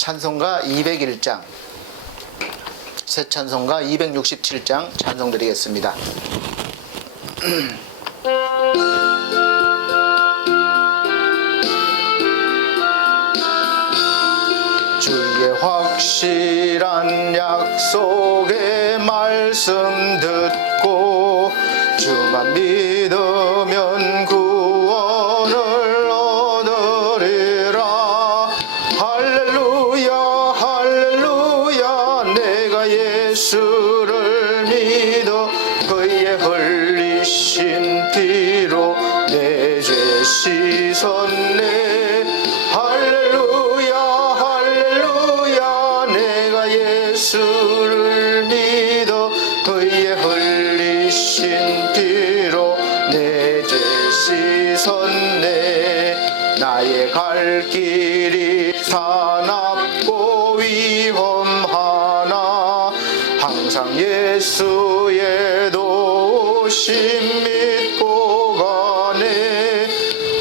찬송가 201장, 새 찬송가 267장 찬송 드리겠습니다. 주의 확실한 약속의 말씀 듣고 주만 믿으면 구원을 얻으리라. 할렐루야 할렐루야. 내가 예수를 믿어 그의 흘리신 피로 내 죄 씻었네. 할렐루야 할렐루야. 내가 예수를 믿어 그의 흘리신 피로 내 죄 씻었네. 나의 갈 길이 사납고 위험하나 항상 예수의 도우심 믿고 가네.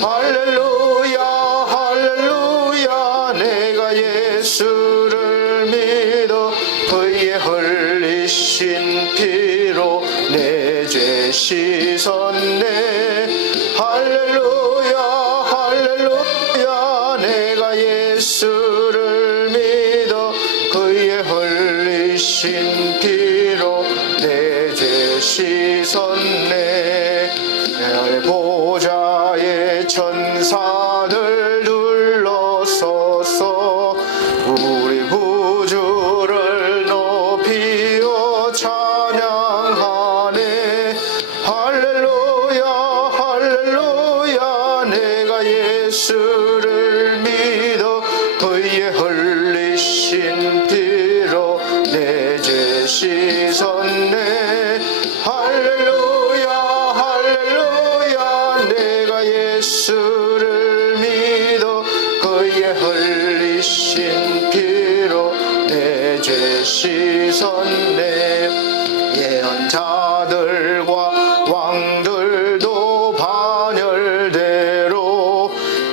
할렐루야 할렐루야. 내가 예수를 믿어 그의 흘리신 피로 내 죄 씻었네. 할렐루야 할렐루야. 내가 예수를 믿어 그의 흘리신 피로 내 죄 씻었네. 내 보좌의 천사들 둘러서서 우리 구주를 높이어 찬양하네. 할렐루야 할렐루야. 내가 예수를 믿어 그의 흘리신 피로 내 죄 씻었네. 할렐루야 할렐루야. 내가 예수를 믿어 그의 흘리신 피로 내 죄 씻었네. 예언자들과 왕들도 반열대로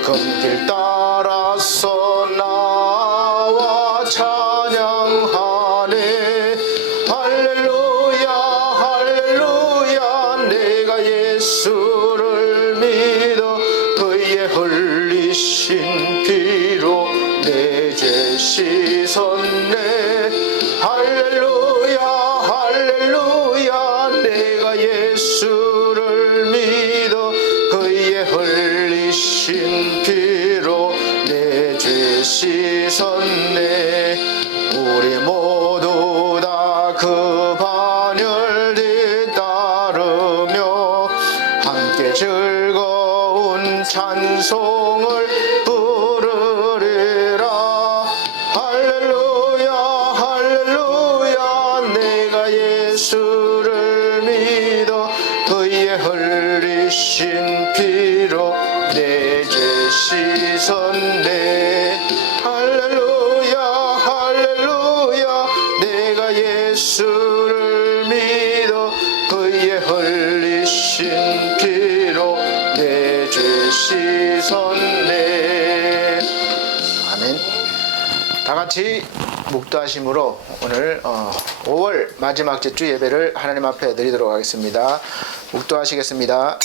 금길 따라서 나와 찬양하네. 할렐루야 할렐루야. 내가 예수를 믿어 그의 흘리신 피로 내 죄 씻었네. 할렐루야 할렐루야. 내가 예수를 믿어 그의 흘리신 피로 내 죄 씻었네. 우리 모두 다 그 반열에 따르며 함께 즐거운 찬송을 부르리라. 할렐루야 할렐루야. 내가 예수를 믿어 그의 흘리신 피로 내 죄 씻었네. 할렐루야 할렐루야. 내가 예수를 믿어 그의 흘리신 피로 내 죄 씻었네. 아멘. 다 같이 묵도하심으로 오늘 5월 마지막 주 예배를 하나님 앞에 드리도록 하겠습니다. 묵도하시겠습니다.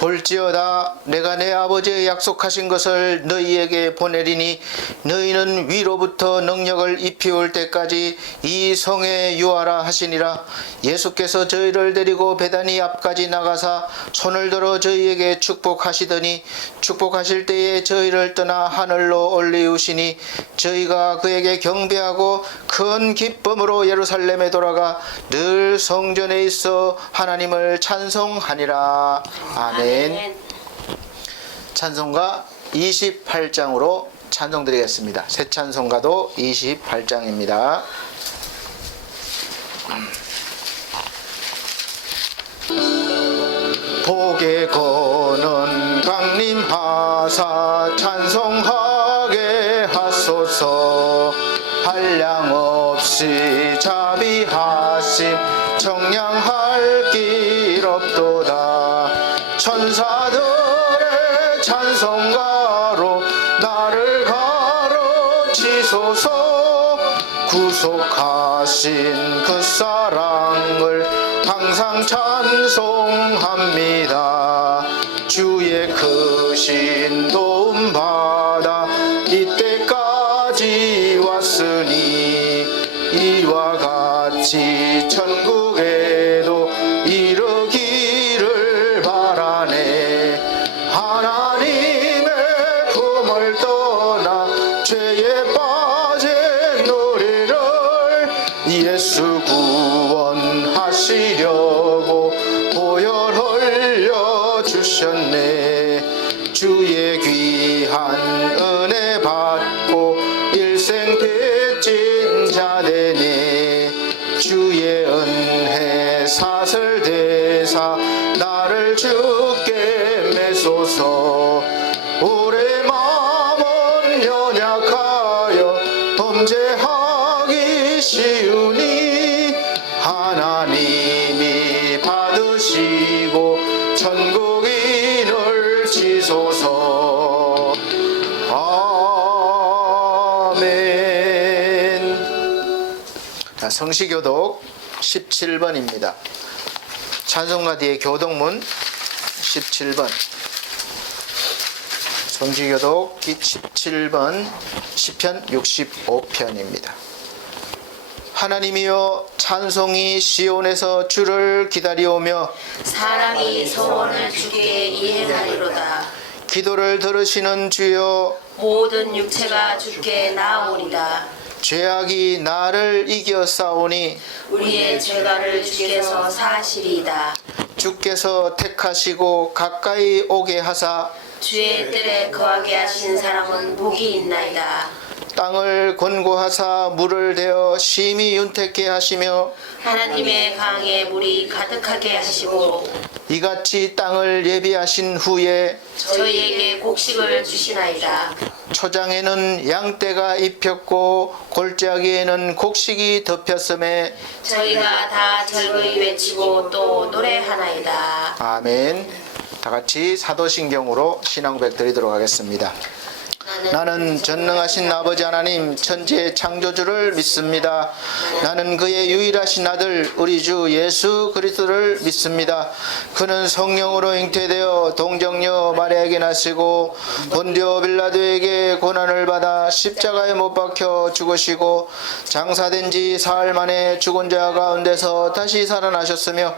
볼지어다 내가 내 아버지의 약속하신 것을 너희에게 보내리니 너희는 위로부터 능력을 입히올 때까지 이 성에 유하라 하시니라. 예수께서 저희를 데리고 베다니 앞까지 나가사 손을 들어 저희에게 축복하시더니 축복하실 때에 저희를 떠나 하늘로 올리우시니 저희가 그에게 경배하고 큰 기쁨으로 예루살렘에 돌아가 늘 성전에 있어 하나님을 찬송하니라. 아멘. 찬송가 28장으로 찬송 드리겠습니다. 새 찬송가도 28장입니다. 복에 거는 강림하사 찬송하게 하소서. 한량없이 자비하심 청량할 길 없도다. 천사들의 찬송가로 나를 가르치소서. 구속하신 그 사랑을 항상 찬송합니다. 주의 크신 도움 받아 이때까지 왔으니 이와 같이 천국에도 이르기를 바라네. 하나님의 품을 떠나 죄에 빠진 우리를 예수 구원하시려고 보혈 흘려 주셨네. 주의 귀한 은혜 받고 일생 빚진 자 되네. 주의 은혜 사슬대사 나를 주께 매소서. 우리 마음은 연약하여 범죄하기 쉬우니 하나님이 받으시고 천국인을 지소서. 아멘. 성시교독 17번입니다. 찬송가 뒤에 교독문 17번. 성시교독 17번 시편 65편입니다. 하나님이여, 찬송이 시온에서 주를 기다리오며 사람이 소원을 주께 이행하리로다. 기도를 들으시는 주여, 모든 육체가 주께 나오리다. 죄악이 나를 이겨싸우니 우리의 죄가를 주께서 사시리이다. 주께서 택하시고 가까이 오게 하사 주의 뜰에 거하게 하신 사람은 복이 있나이다. 땅을 권고하사 물을 대어 심히 윤택케 하시며 하나님의 강에 물이 가득하게 하시고 이같이 땅을 예비하신 후에 저희에게 곡식을 주시나이다. 초장에는 양떼가 입혔고 골짜기에는 곡식이 덮였음에 저희가 다 절거히 외치고 또 노래하나이다. 아멘. 다같이 사도신경으로 신앙고백 드리도록 하겠습니다. 나는 전능하신 아버지 하나님 천지의 창조주를 믿습니다. 나는 그의 유일하신 아들 우리 주 예수 그리스도를 믿습니다. 그는 성령으로 잉태되어 동정녀 마리아에게 나시고 본디오 빌라도에게 고난을 받아 십자가에 못 박혀 죽으시고 장사된 지 사흘 만에 죽은 자 가운데서 다시 살아나셨으며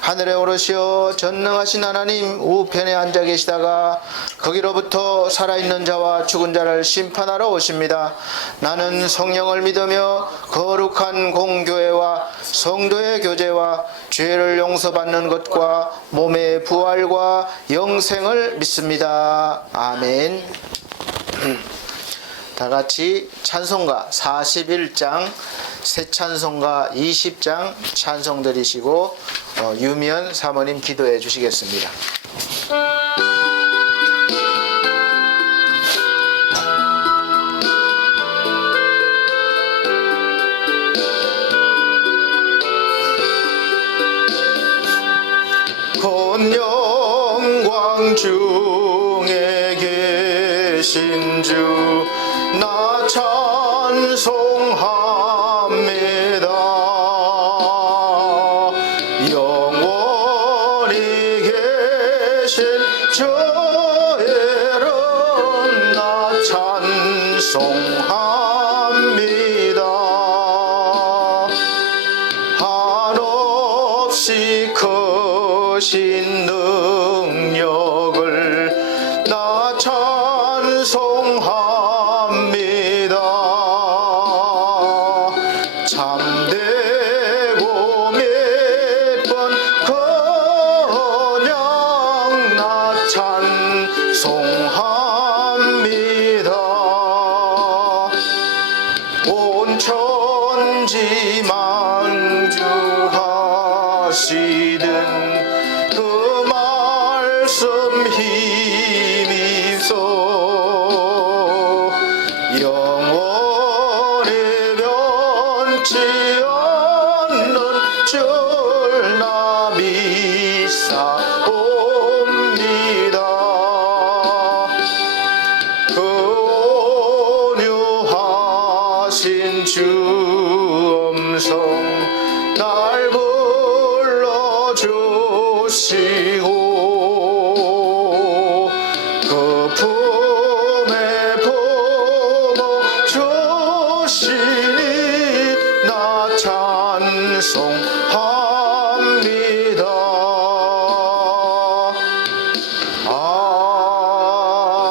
하늘에 오르시어 전능하신 하나님 우편에 앉아 계시다가 거기로부터 살아있는 자와 죽은 자를 심판하러 오십니다. 나는 성령을 믿으며 거룩한 공교회와 성도의 교제와 죄를 용서받는 것과 몸의 부활과 영생을 믿습니다. 아멘. 다같이 찬송가 41장, 새 찬송가 20장 찬송 드리시고 유미연 사모님 기도해 주시겠습니다. 본 영광 중에 계신 주 나 찬송합니다. 영원히 계신 저의 이름 나 찬송합니다. 한없이 크신 능력을 나 찬송합니다. 참되고 몇 번 그냥 나 찬송합니다. 말씀 힘입소 영원히 변치 않는 줄 나 믿사옵니다. 그 온유하신 주 음성 날 불러주시고 그 품에 품어 주시니 나 찬송합니다.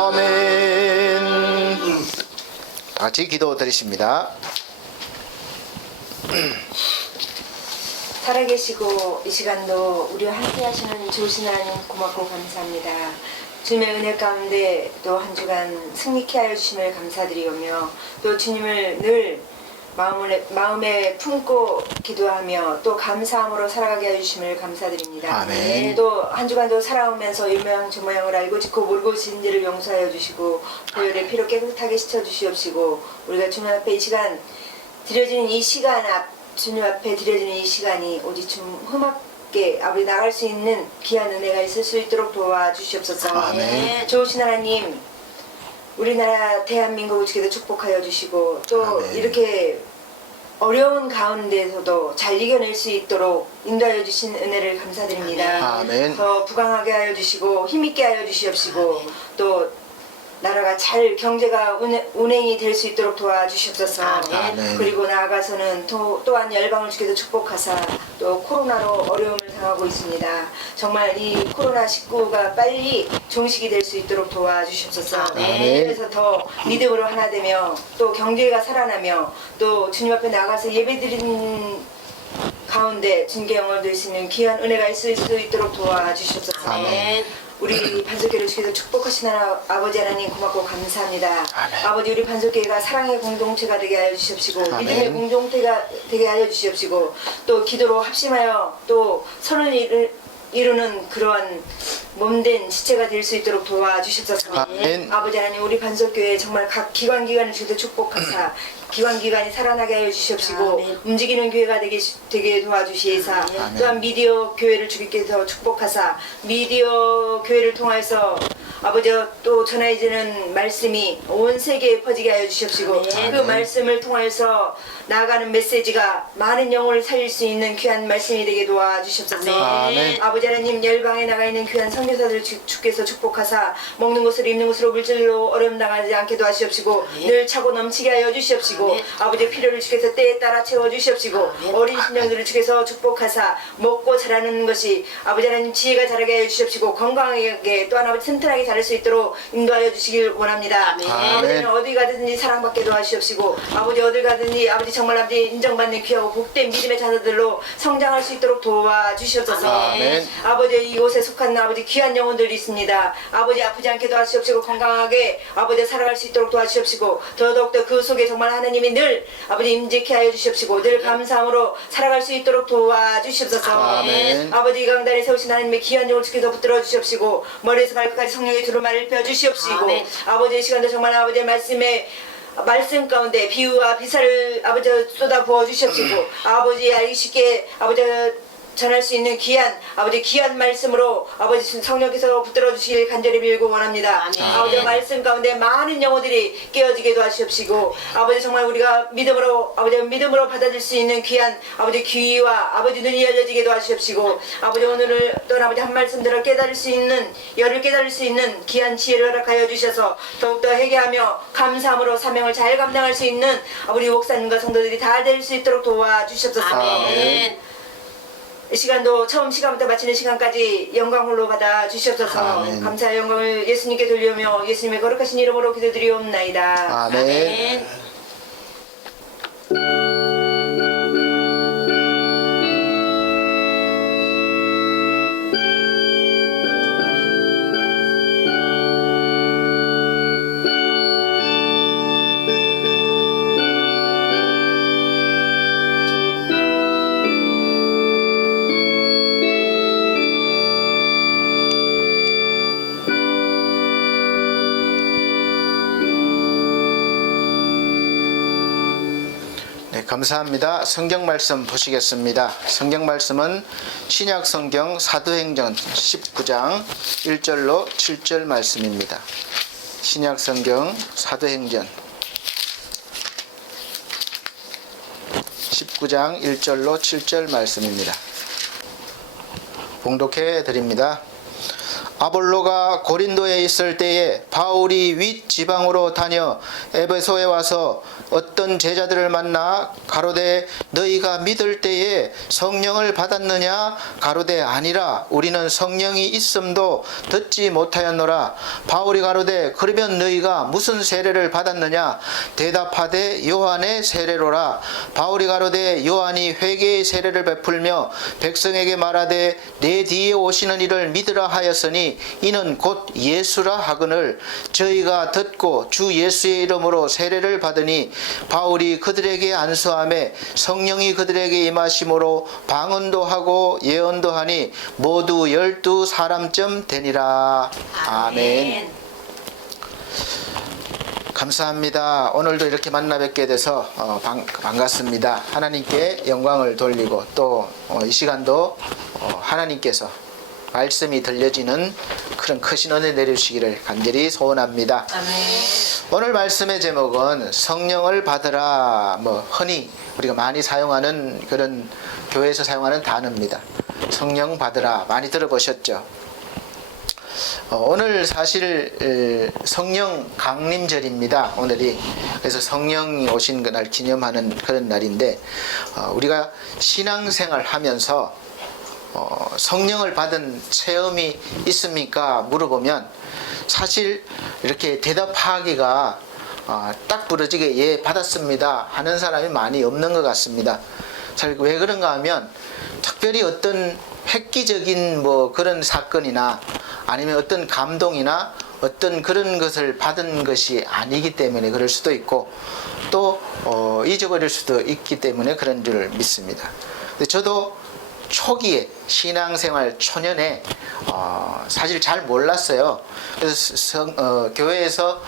아멘. 다 같이 기도 드리십니다. 살아계시고 이 시간도 우리와 함께 하시는 좋으신 하나님 고맙고 감사합니다. 주님의 은혜 가운데 또 한 주간 승리케 하여 주심을 감사드리오며 또 주님을 늘 마음에 품고 기도하며 또 감사함으로 살아가게 하여 주심을 감사드립니다. 아멘. 또 한 주간도 살아오면서 이 모양 저 모양을 알고 짓고 모르고 지은 일을 용서하여 주시고 보혈의 피로 깨끗하게 씻어 주시옵시고 우리가 주님 앞에 이 시간 드려지는 이 시간 주님 앞에 드려지는 이 시간이 오직 좀 흠없게 아버지 나갈 수 있는 귀한 은혜가 있을 수 있도록 도와주시옵소서. 아멘. 좋으신 하나님, 우리나라 대한민국을 주께서 축복하여 주시고 또 아멘. 이렇게 어려운 가운데서도 잘 이겨낼 수 있도록 인도하여 주신 은혜를 감사드립니다. 아멘. 더 부강하게 하여 주시고 힘있게 하여 주시옵시고 아멘. 또 나라가 잘 경제가 운행이 될 수 있도록 도와주시옵소서. 아멘. 그리고 나아가서는 또한 열방을 주께서 축복하사 또 코로나로 어려움을 당하고 있습니다. 정말 이 코로나19가 빨리 종식이 될 수 있도록 도와주시옵소서. 아멘. 그래서 더 믿음으로 하나 되며 또 경제가 살아나며 또 주님 앞에 나가서 예배드리는 가운데 주님께 영광을 드릴 수 있는 귀한 은혜가 있을 수 있도록 도와주시옵소서. 아멘. 우리 반석교를 주께서 축복하신 아버지 하나님 고맙고 감사합니다. 아멘. 아버지 우리 반석교회가 사랑의 공동체가 되게 하여 주시옵시고 아멘. 믿음의 공동체가 되게 하여 주시옵시고 또 기도로 합심하여 또 선을 이루는 그러한 몸된 지체가 될 수 있도록 도와주시옵소서. 아멘. 아버지 하나님 우리 반석교회 정말 각 기관기관을 주께서 축복하사 기관기관이 살아나게 하여 주시옵시고 아멘. 움직이는 교회가 되게 도와주시사 아멘. 또한 미디어 교회를 주께서 축복하사 미디어 교회를 통해서 아버지 또 전해지는 말씀이 온 세계에 퍼지게 하여 주시옵시고 아멘. 그 말씀을 통해서 나아가는 메시지가 많은 영혼을 살릴 수 있는 귀한 말씀이 되게 도와주시옵소서. 아멘. 아버지 하나님 열방에 나가 있는 귀한 선교사들 주께서 축복하사 먹는 것으로 입는 것으로 물질로 어려움 당하지 않게 도와주시옵시고 늘 차고 넘치게 하여 주시옵시고 아멘. 아버지의 필요를 주께서 때에 따라 채워 주시옵시고 아멘. 어린 심령들을 주께서 축복하사 먹고 자라는 것이 아버지 하나님 지혜가 자라게 하여 주시옵시고 건강하게 또한 아버지 튼튼하게 자랄 수 있도록 인도하여 주시길 원합니다. 아멘. 아버지는 어디 가든지 사랑받게 도와주시옵시고 아버지 어딜 가든지 아버지 정말 아버지 인정받는 귀하고 복된 믿음의 자녀들로 성장할 수 있도록 도와주시옵소서. 아멘. 아버지 이곳에 속한 아버지 귀한 영혼들이 있습니다. 아버지 아프지 않게 도와주시옵시고 건강하게 아버지 살아갈 수 있도록 도와주시옵시고 더더욱더 그 속에 정말 하나님이 늘 아버지 임재케 하여 주시옵시고 늘 감사함으로 살아갈 수 있도록 도와주시옵소서. 아멘. 아버지 이 강단에 세우신 하나님의 귀한 영을 주께서 붙들어 주시옵시고 머리에서 발끝까지 성령의 두루마리를 펴 주시옵시고 아멘. 아버지 이 시간도 정말 아버지의 말씀 가운데 비유와 비사를 아버지 쏟아 부어 주시옵시고 아버지 알기 쉽게 아버지 전할 수 있는 귀한 말씀으로 아버지 성령께서 붙들어 주시길 간절히 빌고 원합니다. 아멘. 아버지 말씀 가운데 많은 영혼들이 깨어지게도 하시옵시고 아버지 정말 우리가 믿음으로 받아들일 수 있는 귀한 아버지 귀와 아버지 눈이 열려지게도 하시옵시고 아버지 오늘을 또 아버지 한 말씀들을 깨달을 수 있는 열을 깨달을 수 있는 귀한 지혜를 허락하여 주셔서 더욱더 회개하며 감사함으로 사명을 잘 감당할 수 있는 우리 목사님과 성도들이 다 될 수 있도록 도와주시옵소서. 아멘. 이 시간도 처음 시간부터 마치는 시간까지 영광 홀로 받아 주시옵소서. 아멘. 감사의 영광을 예수님께 돌리며 예수님의 거룩하신 이름으로 기도드리옵나이다. 아멘. 아멘. 감사합니다. 성경 말씀 보시겠습니다. 성경 말씀은 신약 성경 사도행전 19장 1절로 7절 말씀입니다. 신약 성경 사도행전 19장 1절로 7절 말씀입니다. 봉독해 드립니다. 아볼로가 고린도에 있을 때에 바울이 윗 지방으로 다녀 에베소에 와서 어떤 제자들을 만나 가로되 너희가 믿을 때에 성령을 받았느냐? 가로되 아니라 우리는 성령이 있음도 듣지 못하였노라. 바울이 가로되 그러면 너희가 무슨 세례를 받았느냐? 대답하되 요한의 세례로라. 바울이 가로되 요한이 회개의 세례를 베풀며 백성에게 말하되 내 뒤에 오시는 이를 믿으라 하였으니 이는 곧 예수라 하거늘 저희가 듣고 주 예수의 이름으로 세례를 받으니 바울이 그들에게 안수하며 성령이 그들에게 임하심으로 방언도 하고 예언도 하니 모두 12사람쯤 되니라. 아멘. 감사합니다. 오늘도 이렇게 만나 뵙게 돼서 반갑습니다. 하나님께 영광을 돌리고 또 이 시간도 하나님께서 말씀이 들려지는 그런 크신 은혜 내려주시기를 간절히 소원합니다. 아멘. 오늘 말씀의 제목은 성령을 받으라. 흔히 우리가 많이 사용하는 그런 교회에서 사용하는 단어입니다. 성령 받으라 많이 들어보셨죠? 오늘 사실 성령 강림절입니다. 오늘이 그래서 성령이 오신 그날 기념하는 그런 날인데 우리가 신앙생활 하면서 성령을 받은 체험이 있습니까? 물어보면 사실 이렇게 대답하기가 딱 부러지게 예 받았습니다 하는 사람이 많이 없는 것 같습니다. 사실 왜 그런가 하면 특별히 어떤 획기적인 그런 사건이나 아니면 어떤 감동이나 어떤 그런 것을 받은 것이 아니기 때문에 그럴 수도 있고 또 잊어버릴 수도 있기 때문에 그런 줄 믿습니다. 근데 저도 초기에 신앙생활 초년에 사실 잘 몰랐어요. 그래서 교회에서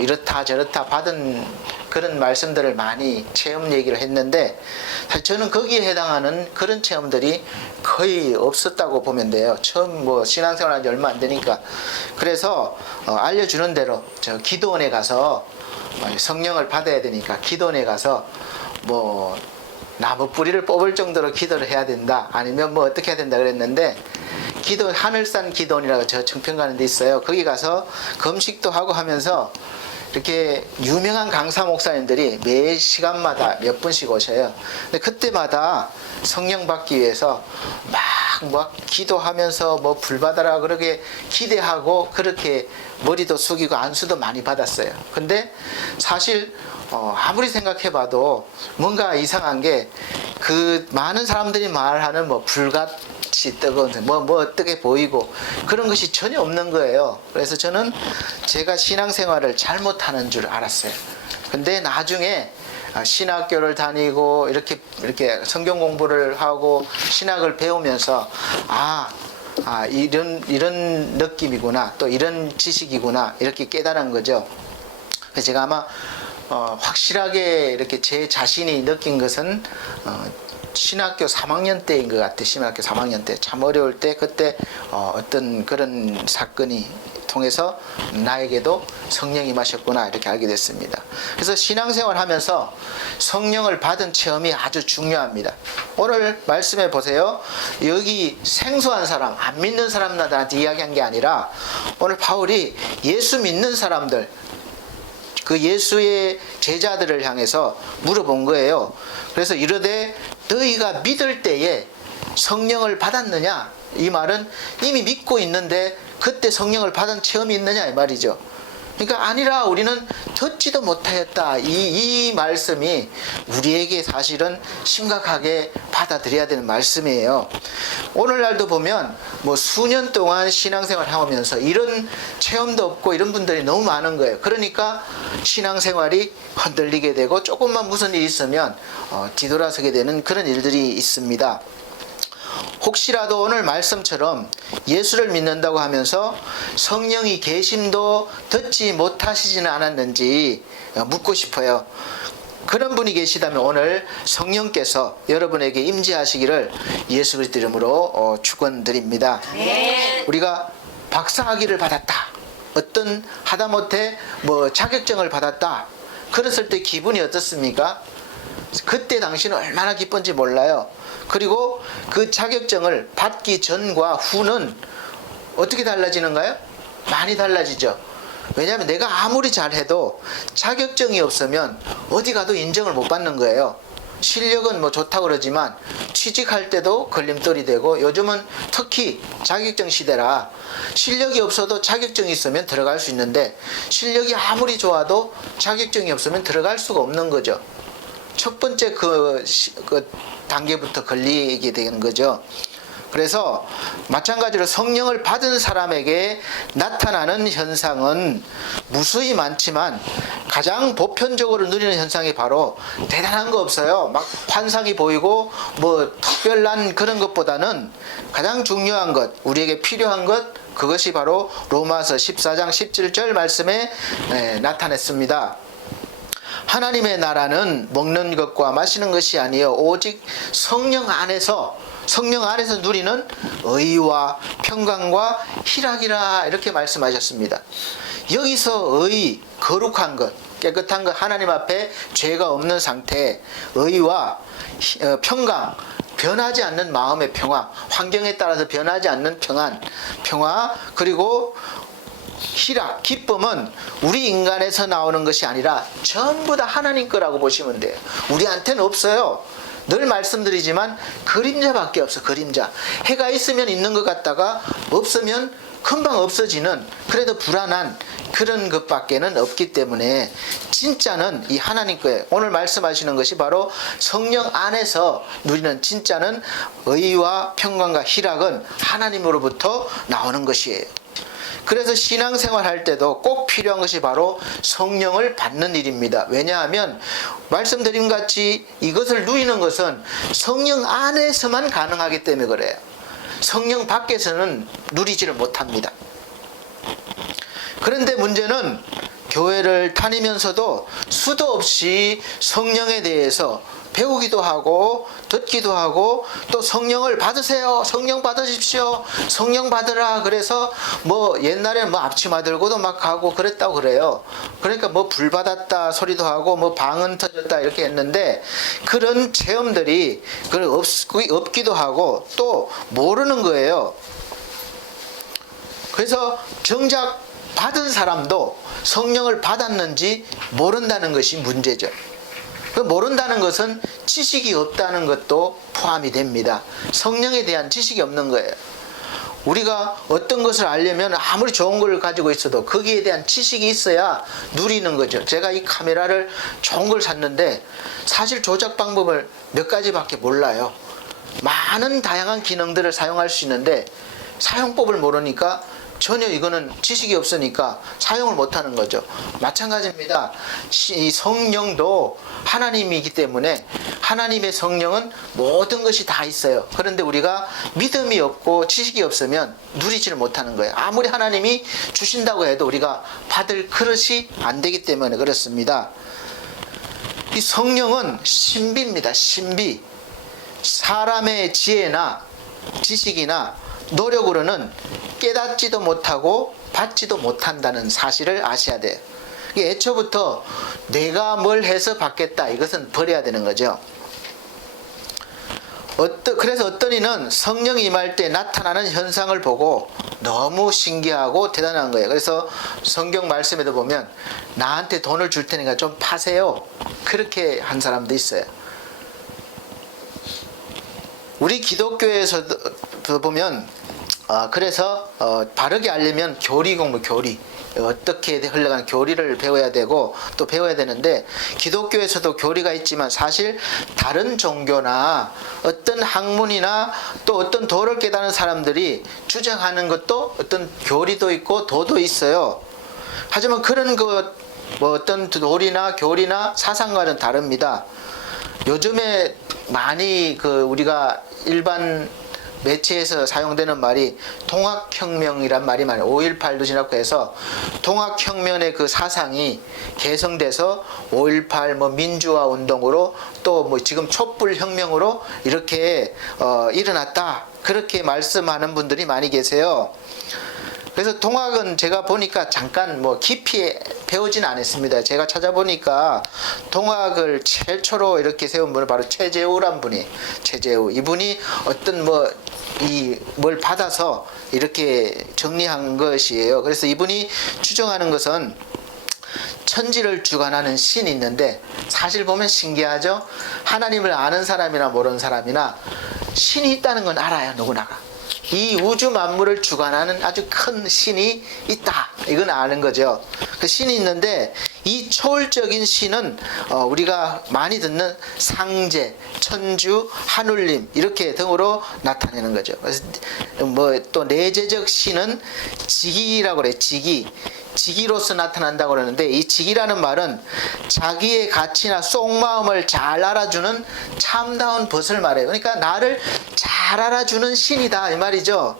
이렇다 저렇다 받은 그런 말씀들을 많이 체험 얘기를 했는데 사실 저는 거기에 해당하는 그런 체험들이 거의 없었다고 보면 돼요. 처음 신앙생활 한 지 얼마 안 되니까. 그래서 알려주는 대로 저 기도원에 가서 성령을 받아야 되니까 기도원에 가서 나무 뿌리를 뽑을 정도로 기도를 해야 된다. 아니면 어떻게 해야 된다 그랬는데 하늘산 기도원이라고 저 청평 가는 데 있어요. 거기 가서 금식도 하고 하면서 이렇게 유명한 강사 목사님들이 매 시간마다 몇 분씩 오셔요. 근데 그때마다 성령 받기 위해서 막 기도하면서 불 받아라 그렇게 기대하고 그렇게 머리도 숙이고 안수도 많이 받았어요. 근데 사실 아무리 생각해봐도 뭔가 이상한 게 그 많은 사람들이 말하는 불같이 뜨거운 어떻게 보이고 그런 것이 전혀 없는 거예요. 그래서 저는 제가 신앙생활을 잘못하는 줄 알았어요. 근데 나중에 신학교를 다니고 이렇게 성경 공부를 하고 신학을 배우면서 이런 느낌이구나 또 이런 지식이구나 이렇게 깨달은 거죠. 그래서 제가 아마 확실하게 이렇게 제 자신이 느낀 것은 신학교 3학년 때인 것 같아요. 신학교 3학년 때 참 어려울 때 그때 어떤 그런 사건이 통해서 나에게도 성령이 임하셨구나 이렇게 알게 됐습니다. 그래서 신앙생활 하면서 성령을 받은 체험이 아주 중요합니다. 오늘 말씀해 보세요. 여기 생소한 사람, 안 믿는 사람들한테 이야기한 게 아니라 오늘 바울이 예수 믿는 사람들 그 예수의 제자들을 향해서 물어본 거예요. 그래서 이르되 너희가 믿을 때에 성령을 받았느냐? 이 말은 이미 믿고 있는데 그때 성령을 받은 체험이 있느냐 이 말이죠. 그러니까 아니라 우리는 듣지도 못하였다. 이 말씀이 우리에게 사실은 심각하게 받아들여야 되는 말씀이에요. 오늘날도 보면 수년 동안 신앙생활 하면서 이런 체험도 없고 이런 분들이 너무 많은 거예요. 그러니까 신앙생활이 흔들리게 되고 조금만 무슨 일이 있으면 뒤돌아서게 되는 그런 일들이 있습니다. 혹시라도 오늘 말씀처럼 예수를 믿는다고 하면서 성령이 계심도 듣지 못하시지는 않았는지 묻고 싶어요. 그런 분이 계시다면 오늘 성령께서 여러분에게 임재하시기를 예수 그리스도 이름으로 축원드립니다. 우리가 박사학위를 받았다, 어떤 하다못해 자격증을 받았다, 그랬을 때 기분이 어떻습니까? 그때 당시는 얼마나 기쁜지 몰라요. 그리고 그 자격증을 받기 전과 후는 어떻게 달라지는가요? 많이 달라지죠. 왜냐하면 내가 아무리 잘해도 자격증이 없으면 어디 가도 인정을 못 받는 거예요. 실력은 좋다고 그러지만 취직할 때도 걸림돌이 되고, 요즘은 특히 자격증 시대라 실력이 없어도 자격증이 있으면 들어갈 수 있는데, 실력이 아무리 좋아도 자격증이 없으면 들어갈 수가 없는 거죠. 첫 번째 그 단계부터 걸리게 되는 거죠. 그래서 마찬가지로 성령을 받은 사람에게 나타나는 현상은 무수히 많지만 가장 보편적으로 누리는 현상이 바로 대단한 거 없어요. 막 환상이 보이고 특별한 그런 것보다는 가장 중요한 것, 우리에게 필요한 것, 그것이 바로 로마서 14장 17절 말씀에 나타냈습니다. 하나님의 나라는 먹는 것과 마시는 것이 아니요 오직 성령 안에서 누리는 의와 평강과 희락이라, 이렇게 말씀하셨습니다. 여기서 의, 거룩한 것, 깨끗한 것, 하나님 앞에 죄가 없는 상태, 의와 평강, 변하지 않는 마음의 평화, 환경에 따라서 변하지 않는 평화, 그리고 희락, 기쁨은 우리 인간에서 나오는 것이 아니라 전부 다 하나님 거라고 보시면 돼요. 우리한테는 없어요. 늘 말씀드리지만 그림자밖에 없어. 그림자. 해가 있으면 있는 것 같다가 없으면 금방 없어지는, 그래도 불안한 그런 것밖에는 없기 때문에 진짜는 이 하나님 거예요. 오늘 말씀하시는 것이 바로 성령 안에서 누리는 진짜는 의와 평강과 희락은 하나님으로부터 나오는 것이에요. 그래서 신앙생활 할 때도 꼭 필요한 것이 바로 성령을 받는 일입니다. 왜냐하면 말씀드린 같이 이것을 누리는 것은 성령 안에서만 가능하기 때문에 그래요. 성령 밖에서는 누리지를 못합니다. 그런데 문제는 교회를 다니면서도 수도 없이 성령에 대해서 배우기도 하고 듣기도 하고, 또 성령을 받으세요, 성령 받으십시오, 성령 받으라, 그래서 옛날에는 앞치마 들고도 막 가고 그랬다고 그래요. 그러니까 불 받았다 소리도 하고 방언 터졌다 이렇게 했는데, 그런 체험들이 없기도 하고 또 모르는 거예요. 그래서 정작 받은 사람도 성령을 받았는지 모른다는 것이 문제죠. 모른다는 것은 지식이 없다는 것도 포함이 됩니다. 성령에 대한 지식이 없는 거예요. 우리가 어떤 것을 알려면 아무리 좋은 걸 가지고 있어도 거기에 대한 지식이 있어야 누리는 거죠. 제가 이 카메라를 좋은 걸 샀는데 사실 조작 방법을 몇 가지밖에 몰라요. 많은 다양한 기능들을 사용할 수 있는데 사용법을 모르니까 전혀 이거는 지식이 없으니까 사용을 못하는 거죠. 마찬가지입니다. 이 성령도 하나님이기 때문에 하나님의 성령은 모든 것이 다 있어요. 그런데 우리가 믿음이 없고 지식이 없으면 누리지를 못하는 거예요. 아무리 하나님이 주신다고 해도 우리가 받을 그릇이 안 되기 때문에 그렇습니다. 이 성령은 신비입니다. 신비. 사람의 지혜나 지식이나 노력으로는 깨닫지도 못하고 받지도 못한다는 사실을 아셔야 돼요. 애초부터 내가 뭘 해서 받겠다, 이것은 버려야 되는 거죠. 그래서 어떤 이는 성령이 임할 때 나타나는 현상을 보고 너무 신기하고 대단한 거예요. 그래서 성경 말씀에도 보면 나한테 돈을 줄 테니까 좀 파세요, 그렇게 한 사람도 있어요. 우리 기독교에서도 보면 그래서 바르게 알려면 교리 공부, 교리 어떻게 흘러간 교리를 배워야 되고 또 배워야 되는데, 기독교에서도 교리가 있지만 사실 다른 종교나 어떤 학문이나 또 어떤 도를 깨닫는 사람들이 주장하는 것도 어떤 교리도 있고 도도 있어요. 하지만 그런 어떤 도리나 교리나 사상과는 다릅니다. 요즘에 많이 우리가 일반 매체에서 사용되는 말이 통합혁명이란 말이 많아요. 5.18도 지났고 해서 통합혁명의 그 사상이 개성돼서 5.18 뭐 민주화 운동으로 또 뭐 지금 촛불혁명으로 이렇게 일어났다. 그렇게 말씀하는 분들이 많이 계세요. 그래서 통학은 제가 보니까 잠깐 뭐 깊이 배우진 않았습니다. 제가 찾아보니까 통학을 최초로 이렇게 세운 분은 바로 최재우란 분이, 최재우. 이분이 어떤 뭘 받아서 이렇게 정리한 것이에요. 그래서 이분이 추정하는 것은 천지를 주관하는 신이 있는데, 사실 보면 신기하죠? 하나님을 아는 사람이나 모르는 사람이나 신이 있다는 건 알아요, 누구나가. 이 우주 만물을 주관하는 아주 큰 신이 있다, 이건 아는 거죠. 그 신이 있는데, 이 초월적인 신은 우리가 많이 듣는 상제, 천주, 하눌림 이렇게 등으로 나타내는 거죠. 그래서 뭐 또 내재적 신은 지기라고 그래요. 지기로서 나타난다고 그러는데, 이 지기라는 말은 자기의 가치나 속마음을 잘 알아주는 참다운 벗을 말해요. 그러니까 나를 잘 알아주는 신이다, 이 말이죠.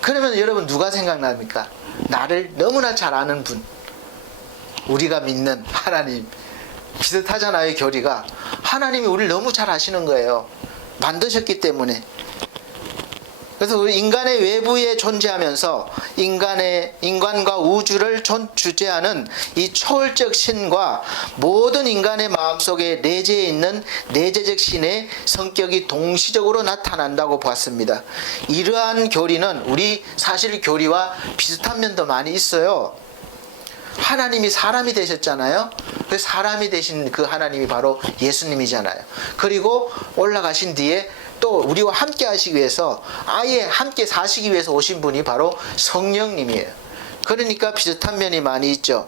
그러면 여러분 누가 생각납니까? 나를 너무나 잘 아는 분, 우리가 믿는 하나님. 비슷하잖아요, 교리가. 하나님이 우리를 너무 잘 아시는 거예요. 만드셨기 때문에. 그래서 우리 인간의 외부에 존재하면서 인간과 우주를 주재하는 이 초월적 신과 모든 인간의 마음속에 내재해 있는 내재적 신의 성격이 동시적으로 나타난다고 보았습니다. 이러한 교리는 우리 사실 교리와 비슷한 면도 많이 있어요. 하나님이 사람이 되셨잖아요. 그 사람이 되신 그 하나님이 바로 예수님이잖아요. 그리고 올라가신 뒤에 또 우리와 함께 하시기 위해서, 아예 함께 사시기 위해서 오신 분이 바로 성령님이에요. 그러니까 비슷한 면이 많이 있죠.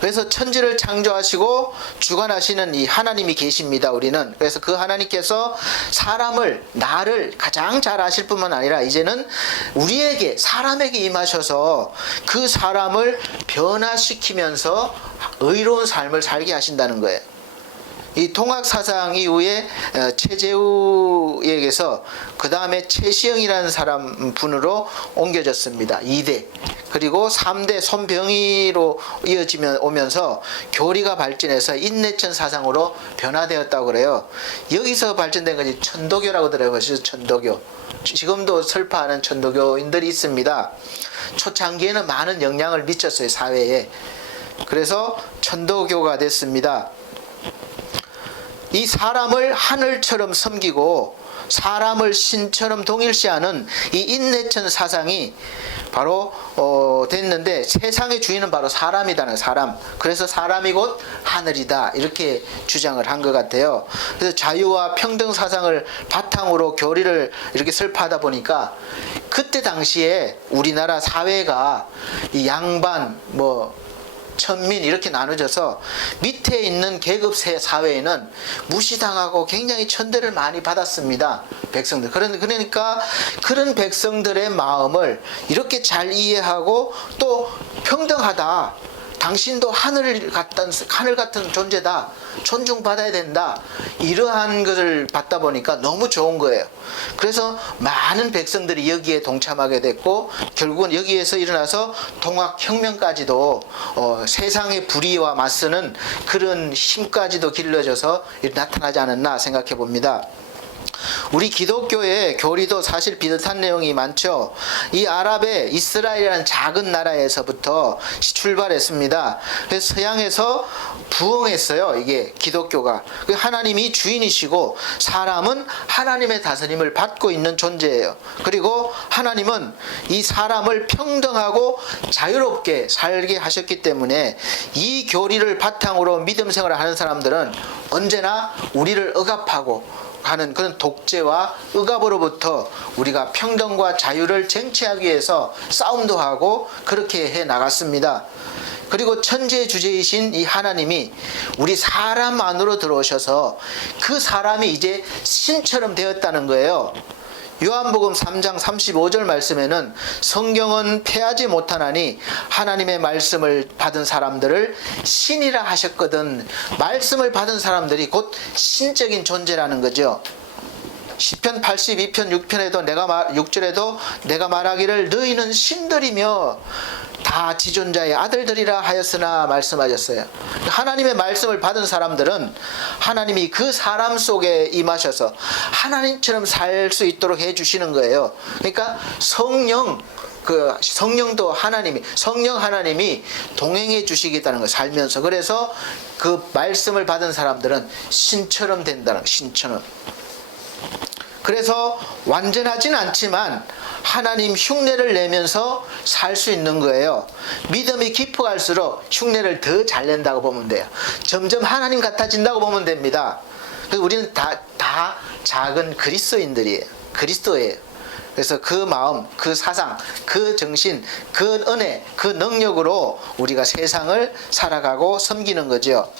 그래서 천지를 창조하시고 주관하시는 이 하나님이 계십니다, 우리는. 그래서 그 하나님께서 나를 가장 잘 아실 뿐만 아니라 이제는 사람에게 임하셔서 그 사람을 변화시키면서 의로운 삶을 살게 하신다는 거예요. 이 통학 사상 이후에 최재우에게서 그 다음에 최시영이라는 분으로 옮겨졌습니다. 2대. 그리고 3대 손병희로 오면서 교리가 발전해서 인내천 사상으로 변화되었다고 그래요. 여기서 발전된 것이 천도교라고 들어보시죠. 천도교. 지금도 설파하는 천도교인들이 있습니다. 초창기에는 많은 영향을 미쳤어요, 사회에. 그래서 천도교가 됐습니다. 이 사람을 하늘처럼 섬기고 사람을 신처럼 동일시하는 이 인내천 사상이 바로 됐는데, 세상의 주인은 바로 사람이다는 사람. 그래서 사람이 곧 하늘이다, 이렇게 주장을 한 것 같아요. 그래서 자유와 평등 사상을 바탕으로 교리를 이렇게 설파하다 보니까 그때 당시에 우리나라 사회가 이 양반 천민 이렇게 나눠져서 밑에 있는 계급 사회에는 무시당하고 굉장히 천대를 많이 받았습니다, 백성들. 그러니까 그런 백성들의 마음을 이렇게 잘 이해하고 또 평등하다, 당신도 하늘 같은 존재다, 존중받아야 된다, 이러한 것을 받다 보니까 너무 좋은 거예요. 그래서 많은 백성들이 여기에 동참하게 됐고, 결국은 여기에서 일어나서 통합혁명까지도 세상의 불의와 맞서는 그런 힘까지도 길러져서 나타나지 않았나 생각해 봅니다. 우리 기독교의 교리도 사실 비슷한 내용이 많죠. 이 아랍의 이스라엘이라는 작은 나라에서부터 출발했습니다. 그래서 서양에서 부흥했어요, 이게 기독교가. 하나님이 주인이시고 사람은 하나님의 다스림을 받고 있는 존재예요. 그리고 하나님은 이 사람을 평등하고 자유롭게 살게 하셨기 때문에 이 교리를 바탕으로 믿음 생활을 하는 사람들은 언제나 우리를 억압하고 하는 그런 독재와 억압으로부터 우리가 평등과 자유를 쟁취하기 위해서 싸움도 하고 그렇게 해 나갔습니다. 그리고 천지의 주제이신 이 하나님이 우리 사람 안으로 들어오셔서 그 사람이 이제 신처럼 되었다는 거예요. 요한복음 3장 35절 말씀에는 성경은 패하지 못하나니 하나님의 말씀을 받은 사람들을 신이라 하셨거든. 말씀을 받은 사람들이 곧 신적인 존재라는 거죠. 시편 82편 6편에도 6절에도 내가 말하기를 너희는 신들이며 다 지존자의 아들들이라 하였으나 말씀하셨어요. 하나님의 말씀을 받은 사람들은 하나님이 그 사람 속에 임하셔서 하나님처럼 살 수 있도록 해주시는 거예요. 그러니까 성령도 성령 하나님이 동행해 주시겠다는 거 살면서. 그래서 그 말씀을 받은 사람들은 신처럼 된다는 거, 신처럼. 그래서 완전하진 않지만 하나님 흉내를 내면서 살 수 있는 거예요. 믿음이 깊어갈수록 흉내를 더 잘 낸다고 보면 돼요. 점점 하나님 같아진다고 보면 됩니다. 그래서 우리는 다 작은 그리스도인들이에요. 그리스도예요. 그래서 그 마음, 그 사상, 그 정신, 그 은혜, 그 능력으로 우리가 세상을 살아가고 섬기는 거죠.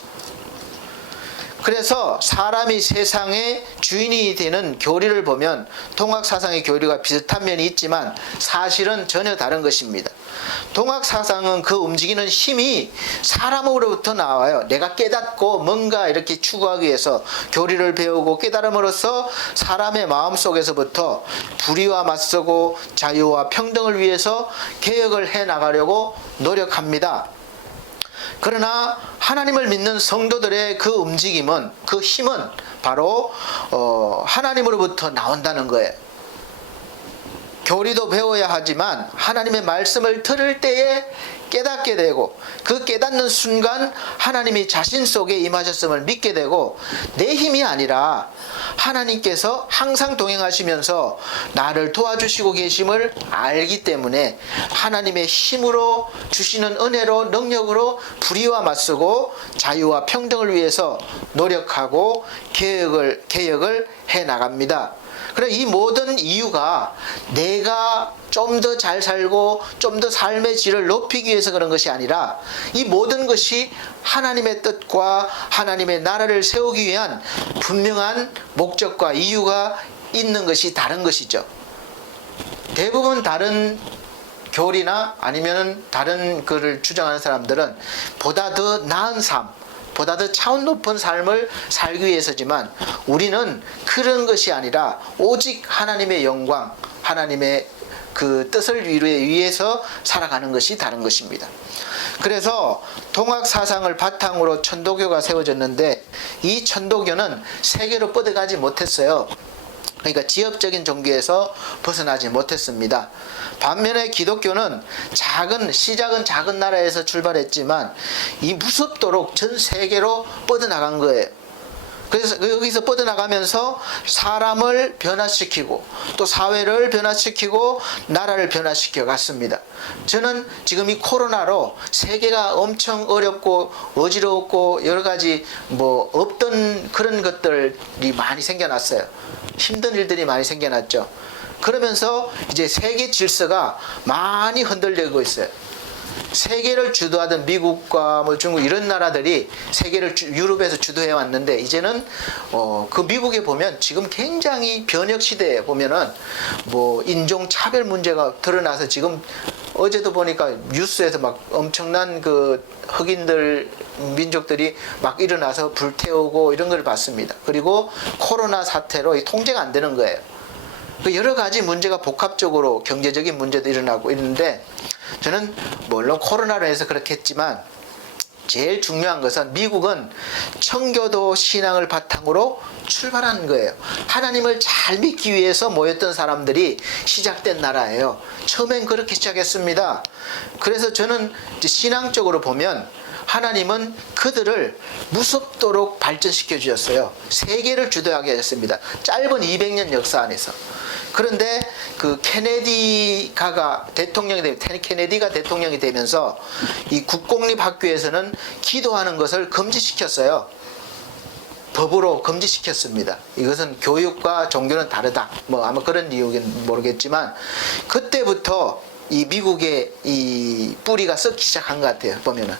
그래서 사람이 세상의 주인이 되는 교리를 보면 동학사상의 교리가 비슷한 면이 있지만 사실은 전혀 다른 것입니다. 동학사상은 그 움직이는 힘이 사람으로부터 나와요. 내가 깨닫고 뭔가 이렇게 추구하기 위해서 교리를 배우고 깨달음으로써 사람의 마음속에서부터 불의와 맞서고 자유와 평등을 위해서 개혁을 해나가려고 노력합니다. 그러나 하나님을 믿는 성도들의 그 움직임은, 그 힘은 바로 하나님으로부터 나온다는 거예요. 교리도 배워야 하지만 하나님의 말씀을 들을 때에 깨닫게 되고, 그 깨닫는 순간 하나님이 자신 속에 임하셨음을 믿게 되고, 내 힘이 아니라 하나님께서 항상 동행하시면서 나를 도와주시고 계심을 알기 때문에 하나님의 힘으로 주시는 은혜로, 능력으로 불의와 맞서고 자유와 평등을 위해서 노력하고 개혁을 해 나갑니다. 그래, 이 모든 이유가 내가 좀 더 잘 살고 좀 더 삶의 질을 높이기 위해서 그런 것이 아니라, 이 모든 것이 하나님의 뜻과 하나님의 나라를 세우기 위한 분명한 목적과 이유가 있는 것이 다른 것이죠. 대부분 다른 교리나 아니면 다른 것을 주장하는 사람들은 보다 더 나은 삶, 보다 더 차원 높은 삶을 살기 위해서지만, 우리는 그런 것이 아니라 오직 하나님의 영광, 하나님의 그 뜻을 위해서 살아가는 것이 다른 것입니다. 그래서 동학 사상을 바탕으로 천도교가 세워졌는데, 이 천도교는 세계로 뻗어가지 못했어요. 그러니까 지역적인 종교에서 벗어나지 못했습니다. 반면에 기독교는 시작은 작은 나라에서 출발했지만 이 무섭도록 전 세계로 뻗어나간 거예요. 그래서 여기서 뻗어나가면서 사람을 변화시키고 또 사회를 변화시키고 나라를 변화시켜 갔습니다. 저는 지금 이 코로나로 세계가 엄청 어렵고 어지럽고 여러 가지 없던 그런 것들이 많이 생겨났어요. 힘든 일들이 많이 생겨났죠. 그러면서 이제 세계 질서가 많이 흔들리고 있어요. 세계를 주도하던 미국과 중국 이런 나라들이 세계를 유럽에서 주도해 왔는데, 이제는 그 미국에 보면 지금 굉장히 변혁 시대에 보면은 인종 차별 문제가 드러나서, 지금 어제도 보니까 뉴스에서 막 엄청난 그 흑인들 민족들이 막 일어나서 불태우고 이런 걸 봤습니다. 그리고 코로나 사태로 통제가 안 되는 거예요. 여러 가지 문제가 복합적으로 경제적인 문제도 일어나고 있는데, 저는 물론 코로나로 해서 그렇겠지만 제일 중요한 것은 미국은 청교도 신앙을 바탕으로 출발한 거예요. 하나님을 잘 믿기 위해서 모였던 사람들이 시작된 나라예요. 처음엔 그렇게 시작했습니다. 그래서 저는 신앙적으로 보면 하나님은 그들을 무섭도록 발전시켜 주셨어요. 세계를 주도하게 했습니다. 짧은 200년 역사 안에서. 그런데 그 케네디가 대통령이 되면서 이 국공립학교에서는 기도하는 것을 금지시켰어요. 법으로 금지시켰습니다. 이것은 교육과 종교는 다르다. 아마 그런 이유긴 모르겠지만, 그때부터 이 미국의 이 뿌리가 썩기 시작한 것 같아요. 보면은.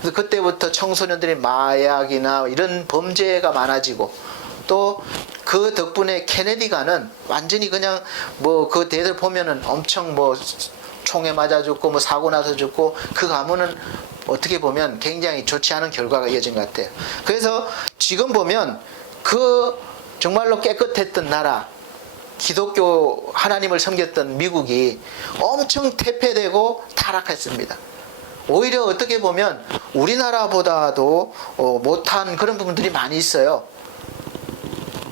그래서 그때부터 청소년들이 마약이나 이런 범죄가 많아지고, 또 그 덕분에 케네디가는 완전히 그냥 그 대들 보면은 엄청 총에 맞아 죽고 사고 나서 죽고, 그 가문은 어떻게 보면 굉장히 좋지 않은 결과가 이어진 것 같아요. 그래서 지금 보면 그 정말로 깨끗했던 나라, 기독교 하나님을 섬겼던 미국이 엄청 퇴폐되고 타락했습니다. 오히려 어떻게 보면 우리나라보다도 못한 그런 부분들이 많이 있어요.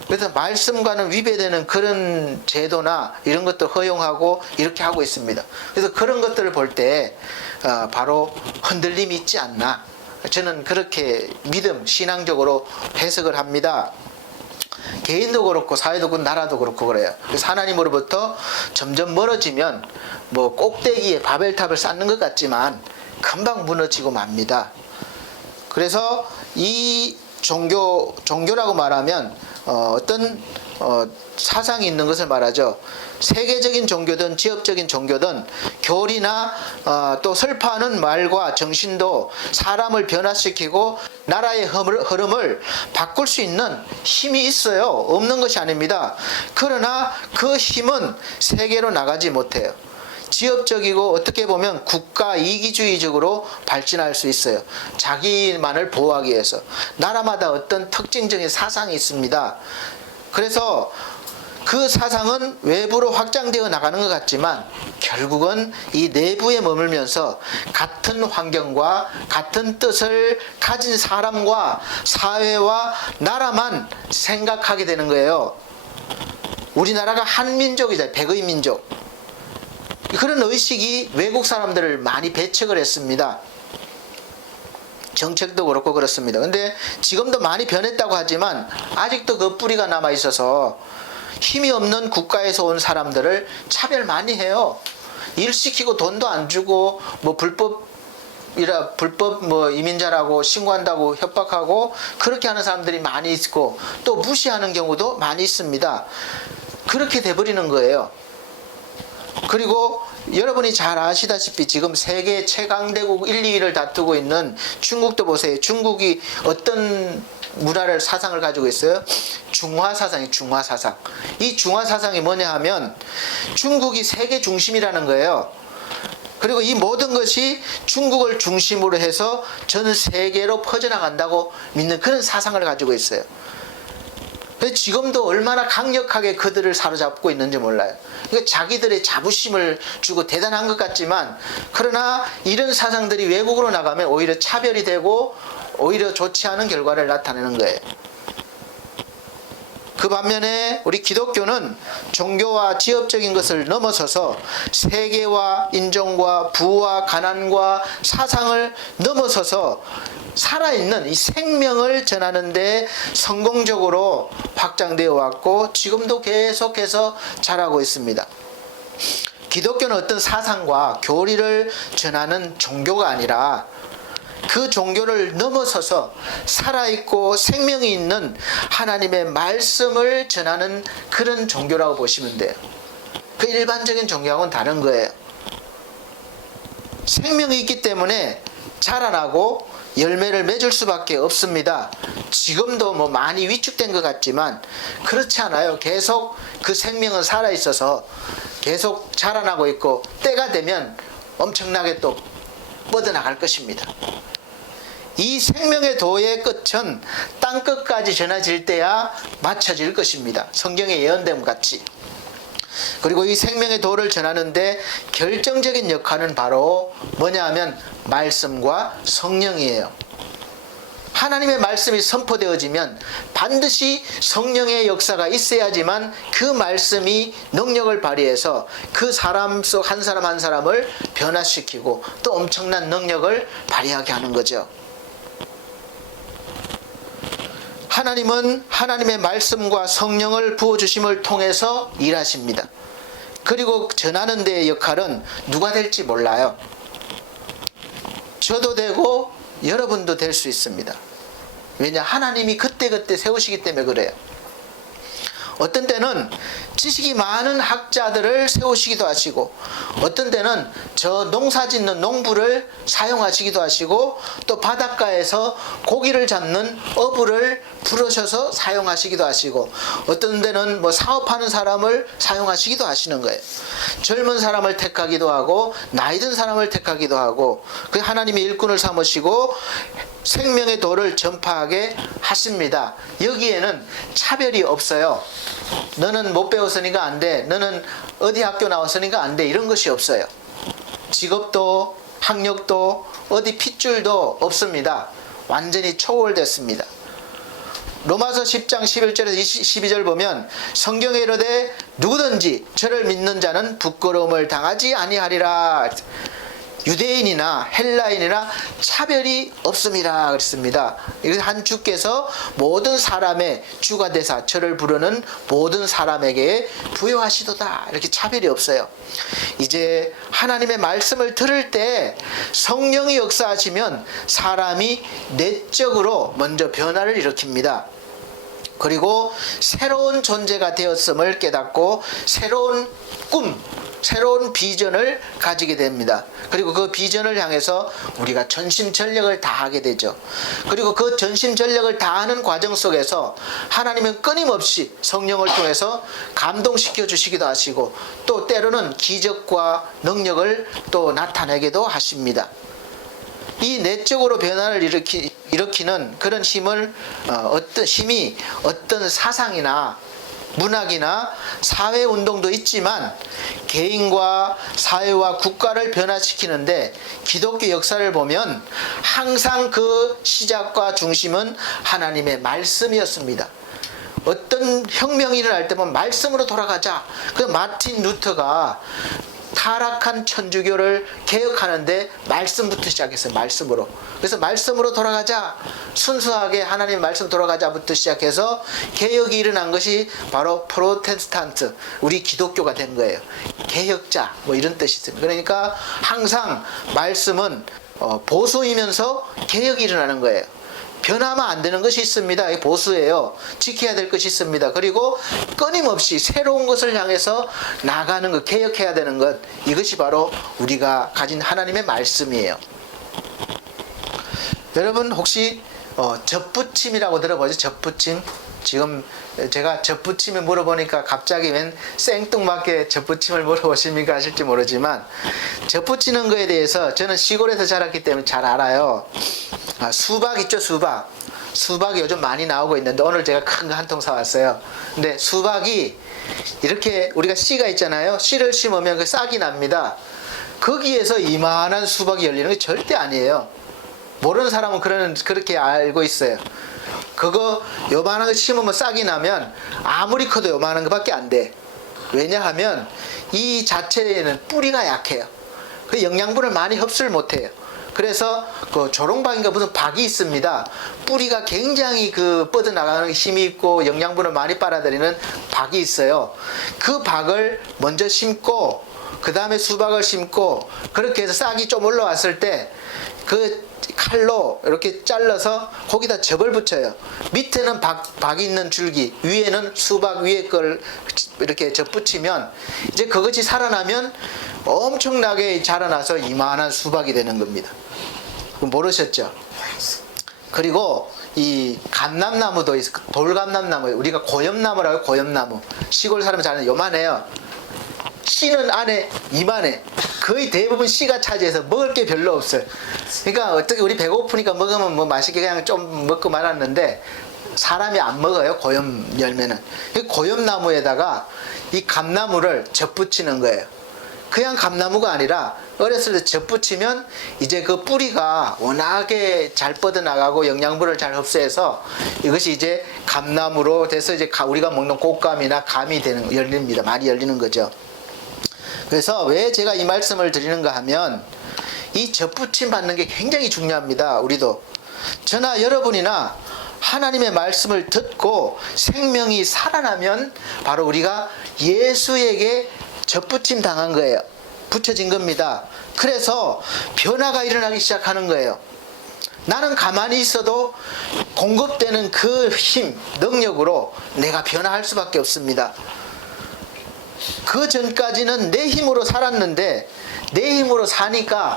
그래서 말씀과는 위배되는 그런 제도나 이런 것들 허용하고 이렇게 하고 있습니다. 그래서 그런 것들을 볼 때 바로 흔들림이 있지 않나, 저는 그렇게 신앙적으로 해석을 합니다. 개인도 그렇고 사회도 그렇고 나라도 그렇고 그래요. 그래서 하나님으로부터 점점 멀어지면 뭐 꼭대기에 바벨탑을 쌓는 것 같지만 금방 무너지고 맙니다. 그래서 이 종교라고 말하면 어떤 사상이 있는 것을 말하죠. 세계적인 종교든 지역적인 종교든 교리나 또 설파하는 말과 정신도 사람을 변화시키고 나라의 흐름을 바꿀 수 있는 힘이 있어요. 없는 것이 아닙니다. 그러나 그 힘은 세계로 나가지 못해요. 지역적이고 어떻게 보면 국가 이기주의적으로 발전할 수 있어요. 자기만을 보호하기 위해서. 나라마다 어떤 특징적인 사상이 있습니다. 그래서 그 사상은 외부로 확장되어 나가는 것 같지만 결국은 이 내부에 머물면서 같은 환경과 같은 뜻을 가진 사람과 사회와 나라만 생각하게 되는 거예요. 우리나라가 한민족이잖아요. 백의 민족. 그런 의식이 외국 사람들을 많이 배척을 했습니다. 정책도 그렇고 그렇습니다. 근데 지금도 많이 변했다고 하지만 아직도 그 뿌리가 남아 있어서 힘이 없는 국가에서 온 사람들을 차별 많이 해요. 일 시키고 돈도 안 주고 뭐 불법 이민자라고 신고한다고 협박하고 그렇게 하는 사람들이 많이 있고 또 무시하는 경우도 많이 있습니다. 그렇게 돼버리는 거예요. 그리고 여러분이 잘 아시다시피 지금 세계 최강대국 1, 2위를 다투고 있는 중국도 보세요. 중국이 어떤 문화를 사상을 가지고 있어요? 중화사상이 중화사상. 이 중화사상이 뭐냐 하면 중국이 세계 중심이라는 거예요. 그리고 이 모든 것이 중국을 중심으로 해서 전 세계로 퍼져나간다고 믿는 그런 사상을 가지고 있어요. 지금도 얼마나 강력하게 그들을 사로잡고 있는지 몰라요. 그러니까 자기들의 자부심을 주고 대단한 것 같지만 그러나 이런 사상들이 외국으로 나가면 오히려 차별이 되고 오히려 좋지 않은 결과를 나타내는 거예요. 그 반면에 우리 기독교는 종교와 지역적인 것을 넘어서서 세계와 인종과 부와 가난과 사상을 넘어서서 살아있는 이 생명을 전하는 데 성공적으로 확장되어 왔고 지금도 계속해서 자라고 있습니다. 기독교는 어떤 사상과 교리를 전하는 종교가 아니라 그 종교를 넘어서서 살아있고 생명이 있는 하나님의 말씀을 전하는 그런 종교라고 보시면 돼요. 그 일반적인 종교하고는 다른 거예요. 생명이 있기 때문에 자라나고 열매를 맺을 수밖에 없습니다. 지금도 뭐 많이 위축된 것 같지만 그렇지 않아요. 계속 그 생명은 살아있어서 계속 자라나고 있고 때가 되면 엄청나게 또 뻗어나갈 것입니다. 이 생명의 도의 끝은 땅끝까지 전해질 때야 맞춰질 것입니다. 성경의 예언됨 같이. 그리고 이 생명의 도를 전하는데 결정적인 역할은 바로 뭐냐 하면 말씀과 성령이에요. 하나님의 말씀이 선포되어지면 반드시 성령의 역사가 있어야지만 그 말씀이 능력을 발휘해서 그 사람 속 한 사람 한 사람을 변화시키고 또 엄청난 능력을 발휘하게 하는 거죠. 하나님은 하나님의 말씀과 성령을 부어주심을 통해서 일하십니다. 그리고 전하는 데의 역할은 누가 될지 몰라요. 저도 되고 여러분도 될 수 있습니다. 왜냐? 하나님이 그때그때 세우시기 때문에 그래요. 어떤 때는 지식이 많은 학자들을 세우시기도 하시고 어떤 때는 저 농사 짓는 농부를 사용하시기도 하시고 또 바닷가에서 고기를 잡는 어부를 부르셔서 사용하시기도 하시고 어떤 데는 뭐 사업하는 사람을 사용하시기도 하시는 거예요. 젊은 사람을 택하기도 하고 나이 든 사람을 택하기도 하고 그 하나님이 일꾼을 삼으시고 생명의 도를 전파하게 하십니다. 여기에는 차별이 없어요. 너는 못 배웠으니까 안 돼. 너는 어디 학교 나왔으니까 안 돼. 이런 것이 없어요. 직업도 학력도 어디 핏줄도 없습니다. 완전히 초월됐습니다. 로마서 10장 11절에서 12절 보면 성경에 이르되 누구든지 저를 믿는 자는 부끄러움을 당하지 아니하리라. 유대인이나 헬라인이나 차별이 없음이라 그랬습니다. 한 주께서 모든 사람의 주가 되사 저를 부르는 모든 사람에게 부여하시도다. 이렇게 차별이 없어요. 이제 하나님의 말씀을 들을 때 성령이 역사하시면 사람이 내적으로 먼저 변화를 일으킵니다. 그리고 새로운 존재가 되었음을 깨닫고 새로운 꿈, 새로운 비전을 가지게 됩니다. 그리고 그 비전을 향해서 우리가 전심전력을 다하게 되죠. 그리고 그 전심전력을 다하는 과정 속에서 하나님은 끊임없이 성령을 통해서 감동시켜 주시기도 하시고 또 때로는 기적과 능력을 또 나타내기도 하십니다. 이 내적으로 변화를 일으키는 그런 힘을 어떤 사상이나 문학이나 사회운동도 있지만 개인과 사회와 국가를 변화시키는데 기독교 역사를 보면 항상 그 시작과 중심은 하나님의 말씀이었습니다. 어떤 혁명이 일어날 때 보면 말씀으로 돌아가자. 그 마틴 루터가 타락한 천주교를 개혁하는데 말씀부터 시작했어요. 말씀으로. 그래서 말씀으로 돌아가자. 순수하게 하나님의 말씀 돌아가자부터 시작해서 개혁이 일어난 것이 바로 프로테스탄트, 우리 기독교가 된 거예요. 개혁자 뭐 이런 뜻이 있습니다. 그러니까 항상 말씀은 보수이면서 개혁이 일어나는 거예요. 변하면 안 되는 것이 있습니다. 이 보수예요. 지켜야 될 것이 있습니다. 그리고 끊임없이 새로운 것을 향해서 나가는 것, 개혁해야 되는 것, 이것이 바로 우리가 가진 하나님의 말씀이에요. 여러분 혹시 접붙임이라고 들어보죠? 접붙임. 지금 제가 접붙임을 물어보니까 갑자기 웬 생뚱맞게 접붙임을 물어보십니까 하실지 모르지만 접붙이는 거에 대해서 저는 시골에서 자랐기 때문에 잘 알아요. 수박 있죠, 수박. 수박이 요즘 많이 나오고 있는데 오늘 제가 큰 거 한 통 사왔어요. 근데 수박이 이렇게 우리가 씨가 있잖아요. 씨를 심으면 그 싹이 납니다. 거기에서 이만한 수박이 열리는 게 절대 아니에요. 모르는 사람은 그렇게 알고 있어요. 그거 요만한 거 심으면 싹이 나면 아무리 커도 요만한 거밖에 안 돼. 왜냐하면 이 자체에는 뿌리가 약해요. 그 영양분을 많이 흡수를 못해요. 그래서 그 조롱박인가 무슨 박이 있습니다. 뿌리가 굉장히 뻗어나가는 힘이 있고 영양분을 많이 빨아들이는 박이 있어요. 그 박을 먼저 심고 그 다음에 수박을 심고 그렇게 해서 싹이 좀 올라왔을 때 그 칼로 이렇게 잘라서 거기다 접을 붙여요. 밑에는 박이 있는 줄기, 위에는 수박 위에 걸 이렇게 접 붙이면 이제 그것이 살아나면 엄청나게 자라나서 이만한 수박이 되는 겁니다. 모르셨죠? 그리고 이 감람나무도 있어. 돌감람나무, 우리가 고엽나무라고 해요. 고엽나무. 시골 사람 잘 아는 요만해요. 씨는 안에 이만해. 거의 대부분 씨가 차지해서 먹을 게 별로 없어요. 그러니까 어떻게 우리 배고프니까 먹으면 뭐 맛있게 그냥 좀 먹고 말았는데 사람이 안 먹어요. 고엽 열매는. 고엽나무에다가 이 감나무를 접붙이는 거예요. 그냥 감나무가 아니라 어렸을 때 접붙이면 이제 그 뿌리가 워낙에 잘 뻗어나가고 영양분을 잘 흡수해서 이것이 이제 감나무로 돼서 이제 우리가 먹는 곶감이나 감이 열립니다. 많이 열리는 거죠. 그래서 왜 제가 이 말씀을 드리는가 하면 이 접붙임 받는 게 굉장히 중요합니다. 우리도 저나 여러분이나 하나님의 말씀을 듣고 생명이 살아나면 바로 우리가 예수에게 접붙임 당한 거예요. 붙여진 겁니다. 그래서 변화가 일어나기 시작하는 거예요. 나는 가만히 있어도 공급되는 그 힘, 능력으로 내가 변화할 수밖에 없습니다. 그 전까지는 내 힘으로 살았는데 내 힘으로 사니까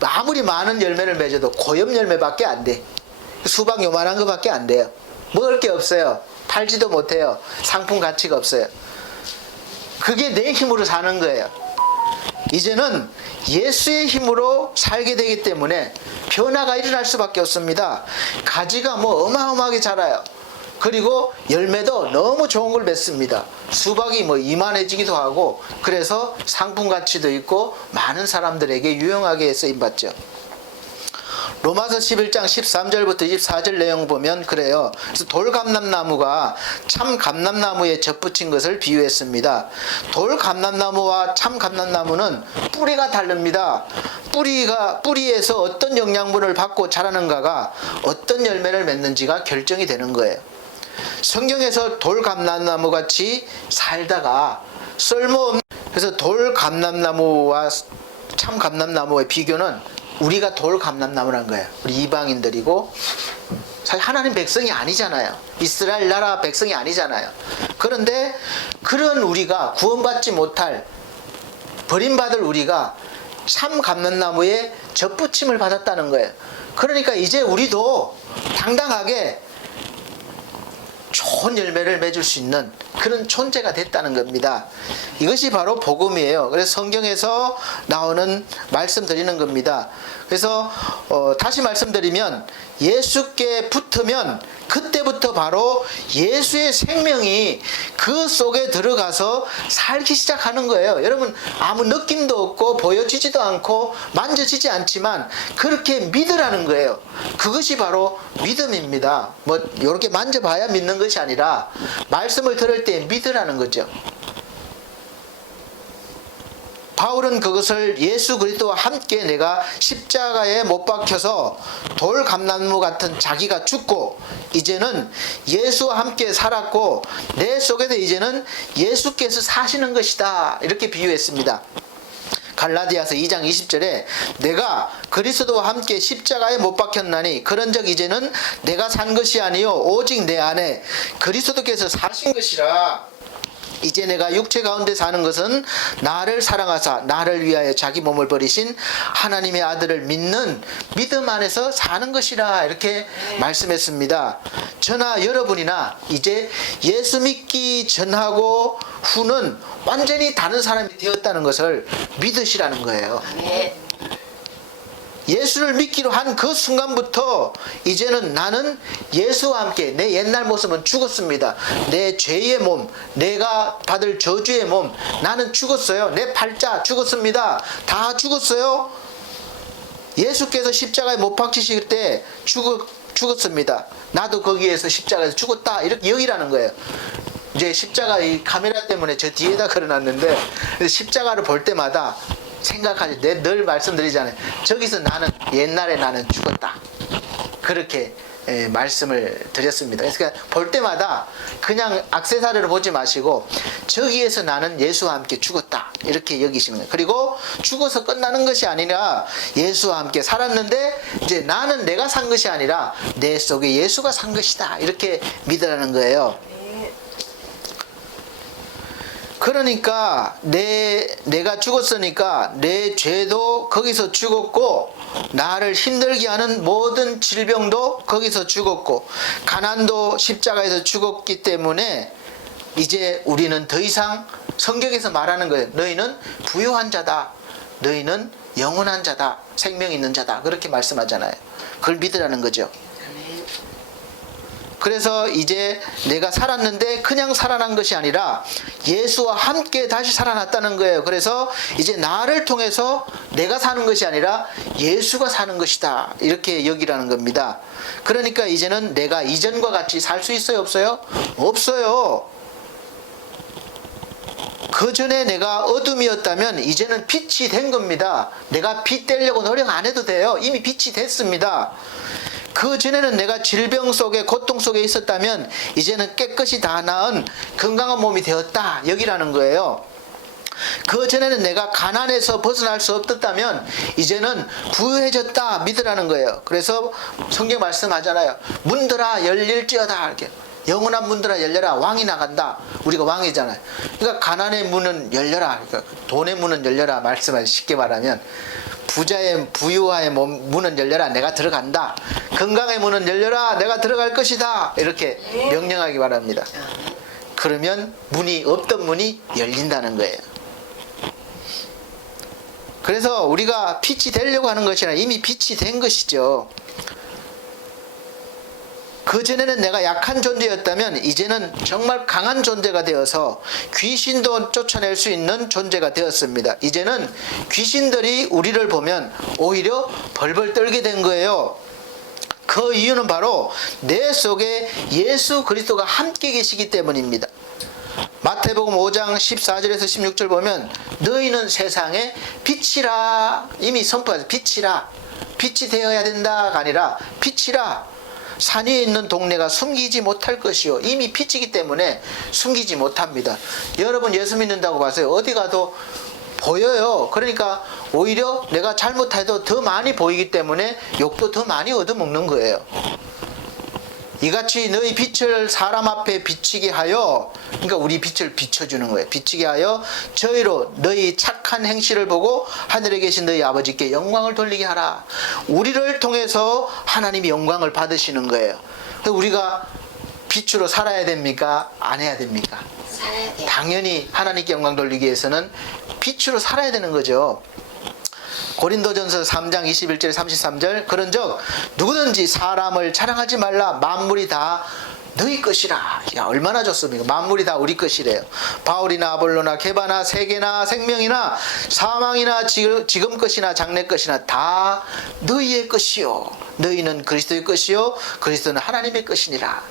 아무리 많은 열매를 맺어도 고엽 열매밖에 안 돼. 수박 요만한 거밖에 안 돼요. 먹을 게 없어요. 팔지도 못해요. 상품 가치가 없어요. 그게 내 힘으로 사는 거예요. 이제는 예수의 힘으로 살게 되기 때문에 변화가 일어날 수밖에 없습니다. 가지가 뭐 어마어마하게 자라요. 그리고 열매도 너무 좋은 걸 맺습니다. 수박이 뭐 이만해지기도 하고, 그래서 상품 가치도 있고 많은 사람들에게 유용하게 쓰임받죠. 로마서 11장 13절부터 24절 내용 보면 그래요. 그래서 돌감람나무가 참 감람나무에 접붙인 것을 비유했습니다. 돌감람나무와 참 감람나무는 뿌리가 다릅니다. 뿌리에서 어떤 영양분을 받고 자라는가가 어떤 열매를 맺는지가 결정이 되는 거예요. 성경에서 돌감람나무 같이 살다가 쓸모없는, 그래서 돌감람나무와 참 감람나무의 비교는 우리가 돌감람나무란 거예요. 우리 이방인들이고 사실 하나님 백성이 아니잖아요. 이스라엘 나라 백성이 아니잖아요. 그런데 그런 우리가 구원받지 못할, 버림받을 우리가 참 감람나무에 접붙임을 받았다는 거예요. 그러니까 이제 우리도 당당하게 좋은 열매를 맺을 수 있는 그런 존재가 됐다는 겁니다. 이것이 바로 복음이에요. 그래서 성경에서 나오는 말씀드리는 겁니다. 그래서 다시 말씀드리면 예수께 붙으면 그때부터 바로 예수의 생명이 그 속에 들어가서 살기 시작하는 거예요. 여러분, 아무 느낌도 없고 보여지지도 않고 만져지지 않지만 그렇게 믿으라는 거예요. 그것이 바로 믿음입니다. 뭐 이렇게 만져봐야 믿는 것이 아니라 말씀을 들을 때 믿으라는 거죠. 바울은 그것을 예수 그리스도와 함께 내가 십자가에 못 박혀서 돌감나무 같은 자기가 죽고 이제는 예수와 함께 살았고 내 속에서 이제는 예수께서 사시는 것이다, 이렇게 비유했습니다. 갈라디아서 2장 20절에 내가 그리스도와 함께 십자가에 못 박혔나니 그런즉 이제는 내가 산 것이 아니요 오직 내 안에 그리스도께서 사신 것이라. 이제 내가 육체 가운데 사는 것은 나를 사랑하사 나를 위하여 자기 몸을 버리신 하나님의 아들을 믿는 믿음 안에서 사는 것이라, 이렇게 말씀했습니다. 저나 여러분이나 이제 예수 믿기 전하고 후는 완전히 다른 사람이 되었다는 것을 믿으시라는 거예요. 예수를 믿기로 한 그 순간부터 이제는 나는 예수와 함께, 내 옛날 모습은 죽었습니다. 내 죄의 몸, 내가 받을 저주의 몸, 나는 죽었어요. 내 팔자 죽었습니다. 다 죽었어요. 예수께서 십자가에 못 박히실 때 죽었습니다. 나도 거기에서 십자가에서 죽었다, 이렇게 여기라는 거예요. 이제 십자가, 이 카메라 때문에 저 뒤에다 걸어놨는데 십자가를 볼 때마다 생각하지, 늘 말씀드리잖아요. 저기서 나는, 옛날에 나는 죽었다, 그렇게 말씀을 드렸습니다. 그러니까 볼 때마다 그냥 액세서리를 보지 마시고 저기에서 나는 예수와 함께 죽었다, 이렇게 여기시는 거예요. 그리고 죽어서 끝나는 것이 아니라 예수와 함께 살았는데 이제 나는 내가 산 것이 아니라 내 속에 예수가 산 것이다, 이렇게 믿으라는 거예요. 그러니까 내가 죽었으니까 내 죄도 거기서 죽었고, 나를 힘들게 하는 모든 질병도 거기서 죽었고, 가난도 십자가에서 죽었기 때문에 이제 우리는 더 이상, 성경에서 말하는 거예요. 너희는 부유한 자다, 너희는 영원한 자다, 생명 있는 자다, 그렇게 말씀하잖아요. 그걸 믿으라는 거죠. 그래서 이제 내가 살았는데 그냥 살아난 것이 아니라 예수와 함께 다시 살아났다는 거예요. 그래서 이제 나를 통해서 내가 사는 것이 아니라 예수가 사는 것이다, 이렇게 여기라는 겁니다. 그러니까 이제는 내가 이전과 같이 살 수 있어요, 없어요? 없어요. 그 전에 내가 어둠이었다면 이제는 빛이 된 겁니다. 내가 빛 되려고 노력 안 해도 돼요. 이미 빛이 됐습니다. 그 전에는 내가 질병 속에, 고통 속에 있었다면 이제는 깨끗이 다 나은 건강한 몸이 되었다, 여기라는 거예요. 그 전에는 내가 가난에서 벗어날 수 없었다면 이제는 부유해졌다, 믿으라는 거예요. 그래서 성경 말씀하잖아요. 문들아 열릴지어다, 이렇게. 영원한 문들아 열려라, 왕이 나간다. 우리가 왕이잖아요. 그러니까 가난의 문은 열려라, 그러니까 돈의 문은 열려라, 말씀을 쉽게 말하면 부유와의 문은 열려라, 내가 들어간다. 건강의 문은 열려라, 내가 들어갈 것이다, 이렇게 명령하기 바랍니다. 그러면 없던 문이 열린다는 거예요. 그래서 우리가 빛이 되려고 하는 것이 아니라 이미 빛이 된 것이죠. 그전에는 내가 약한 존재였다면 이제는 정말 강한 존재가 되어서 귀신도 쫓아낼 수 있는 존재가 되었습니다. 이제는 귀신들이 우리를 보면 오히려 벌벌 떨게 된 거예요. 그 이유는 바로 내 속에 예수 그리스도가 함께 계시기 때문입니다. 마태복음 5장 14절에서 16절 보면 너희는 세상의 빛이라, 이미 선포해서 빛이라, 빛이 되어야 된다가 아니라 빛이라. 산 위에 있는 동네가 숨기지 못할 것이요, 이미 빛이기 때문에 숨기지 못합니다. 여러분 예수 믿는다고 봐서요, 어디 가도 보여요. 그러니까 오히려 내가 잘못해도 더 많이 보이기 때문에 욕도 더 많이 얻어먹는 거예요. 이같이 너희 빛을 사람 앞에 비치게 하여, 그러니까 우리 빛을 비춰주는 거예요. 비치게 하여 저희로 너희 착한 행실을 보고 하늘에 계신 너희 아버지께 영광을 돌리게 하라. 우리를 통해서 하나님이 영광을 받으시는 거예요. 그래서 우리가 빛으로 살아야 됩니까? 안 해야 됩니까? 살아야 돼요. 당연히 하나님께 영광 돌리기 위해서는 빛으로 살아야 되는 거죠. 고린도전서 3장 21절 33절 그런즉 누구든지 사람을 자랑하지 말라. 만물이 다 너희 것이라. 야, 얼마나 좋습니까? 만물이 다 우리 것이래요. 바울이나 아볼로나 게바나 세계나 생명이나 사망이나 지금 것이나 장래 것이나 다 너희의 것이요, 너희는 그리스도의 것이요 그리스도는 하나님의 것이니라.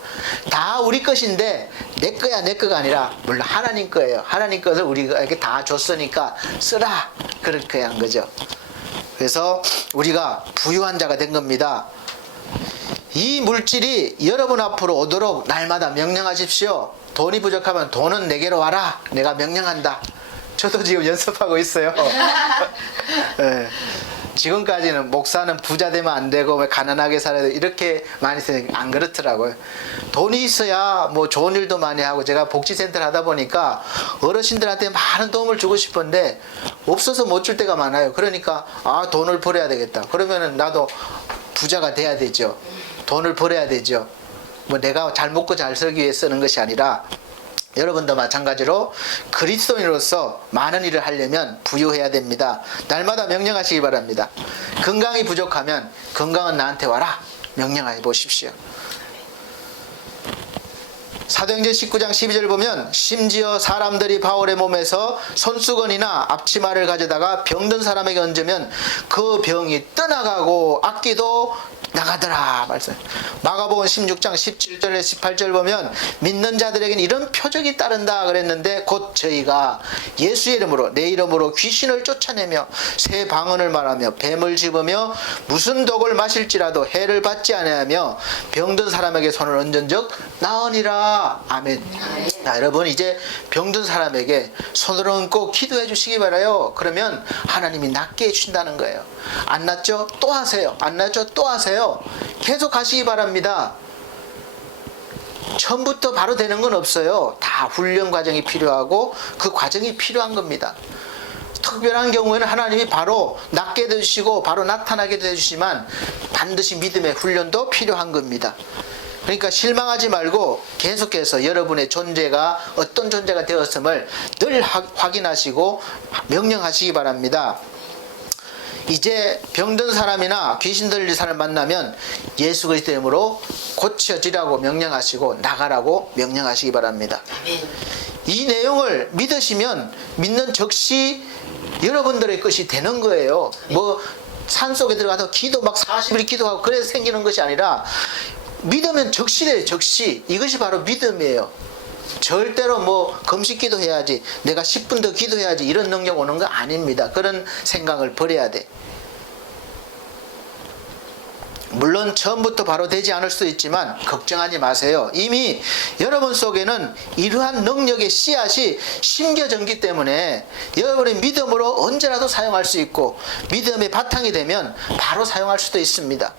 다 우리 것인데 내 거야 내 거가 아니라 물론 하나님 거예요. 하나님 것을 우리에게 다 줬으니까 쓰라, 그렇게 한 거죠. 그래서 우리가 부유한 자가 된 겁니다. 이 물질이 여러분 앞으로 오도록 날마다 명령하십시오. 돈이 부족하면 돈은 내게로 와라. 내가 명령한다. 저도 지금 연습하고 있어요. 네. 지금까지는 목사는 부자 되면 안 되고 가난하게 살아야 돼 이렇게 많이 쓰는데 안 그렇더라고요. 돈이 있어야 뭐 좋은 일도 많이 하고, 제가 복지센터를 하다 보니까 어르신들한테 많은 도움을 주고 싶은데 없어서 못 줄 때가 많아요. 그러니까 돈을 벌어야 되겠다. 그러면은 나도 부자가 돼야 되죠. 돈을 벌어야 되죠. 뭐 내가 잘 먹고 잘 살기 위해 쓰는 것이 아니라 여러분도 마찬가지로 그리스도인으로서 많은 일을 하려면 부유해야 됩니다. 날마다 명령하시기 바랍니다. 건강이 부족하면 건강은 나한테 와라. 명령해 보십시오. 사도행전 19장 12절 보면 심지어 사람들이 바울의 몸에서 손수건이나 앞치마를 가져다가 병든 사람에게 얹으면 그 병이 떠나가고 악기도 나가더라 말씀. 마가복음 16장 17절에 18절 보면 믿는 자들에게는 이런 표적이 따른다 그랬는데 곧 저희가 예수의 이름으로 내 이름으로 귀신을 쫓아내며 새 방언을 말하며 뱀을 집으며 무슨 독을 마실지라도 해를 받지 아니하며 병든 사람에게 손을 얹은 적 나으니라. 아멘. 자, 여러분 이제 병든 사람에게 손을 얹고 기도해 주시기 바라요. 그러면 하나님이 낫게 해준다는 거예요. 안 낫죠? 또 하세요. 안 낫죠? 또 하세요. 계속 하시기 바랍니다. 처음부터 바로 되는 건 없어요. 다 훈련 과정이 필요하고 그 과정이 필요한 겁니다. 특별한 경우에는 하나님이 바로 낫게 해주시고 바로 나타나게 해주시지만 반드시 믿음의 훈련도 필요한 겁니다. 그러니까 실망하지 말고 계속해서 여러분의 존재가 어떤 존재가 되었음을 늘 확인하시고 명령하시기 바랍니다. 이제 병든 사람이나 귀신 들린 사람을 만나면 예수 그리스도 이름으로 고쳐지라고 명령하시고 나가라고 명령하시기 바랍니다. 이 내용을 믿으시면 믿는 즉시 여러분들의 것이 되는 거예요. 뭐 산속에 들어가서 기도 막 40일 기도하고 그래서 생기는 것이 아니라 믿으면 즉시 돼요. 즉시. 이것이 바로 믿음이에요. 절대로 뭐 금식 기도해야지, 내가 10분 더 기도해야지 이런 능력 오는 거 아닙니다. 그런 생각을 버려야 돼. 물론 처음부터 바로 되지 않을 수도 있지만 걱정하지 마세요. 이미 여러분 속에는 이러한 능력의 씨앗이 심겨졌기 때문에 여러분의 믿음으로 언제라도 사용할 수 있고 믿음의 바탕이 되면 바로 사용할 수도 있습니다.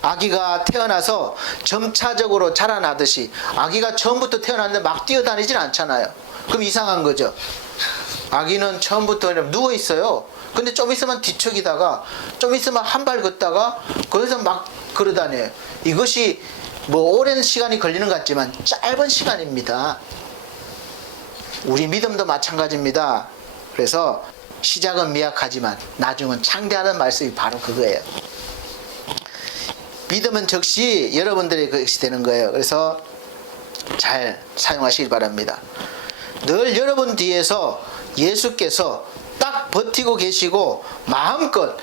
아기가 태어나서 점차적으로 자라나듯이 아기가 처음부터 태어났는데 막 뛰어다니진 않잖아요. 그럼 이상한 거죠. 아기는 처음부터 누워 있어요. 근데 좀 있으면 뒤척이다가 좀 있으면 한 발 걷다가 거기서 막 걸어다녀요. 이것이 뭐 오랜 시간이 걸리는 것 같지만 짧은 시간입니다. 우리 믿음도 마찬가지입니다. 그래서 시작은 미약하지만 나중은 창대하는 말씀이 바로 그거예요. 믿으면 즉시 여러분들의 것이 되는 거예요. 그래서 잘 사용하시길 바랍니다. 늘 여러분 뒤에서 예수께서 딱 버티고 계시고 마음껏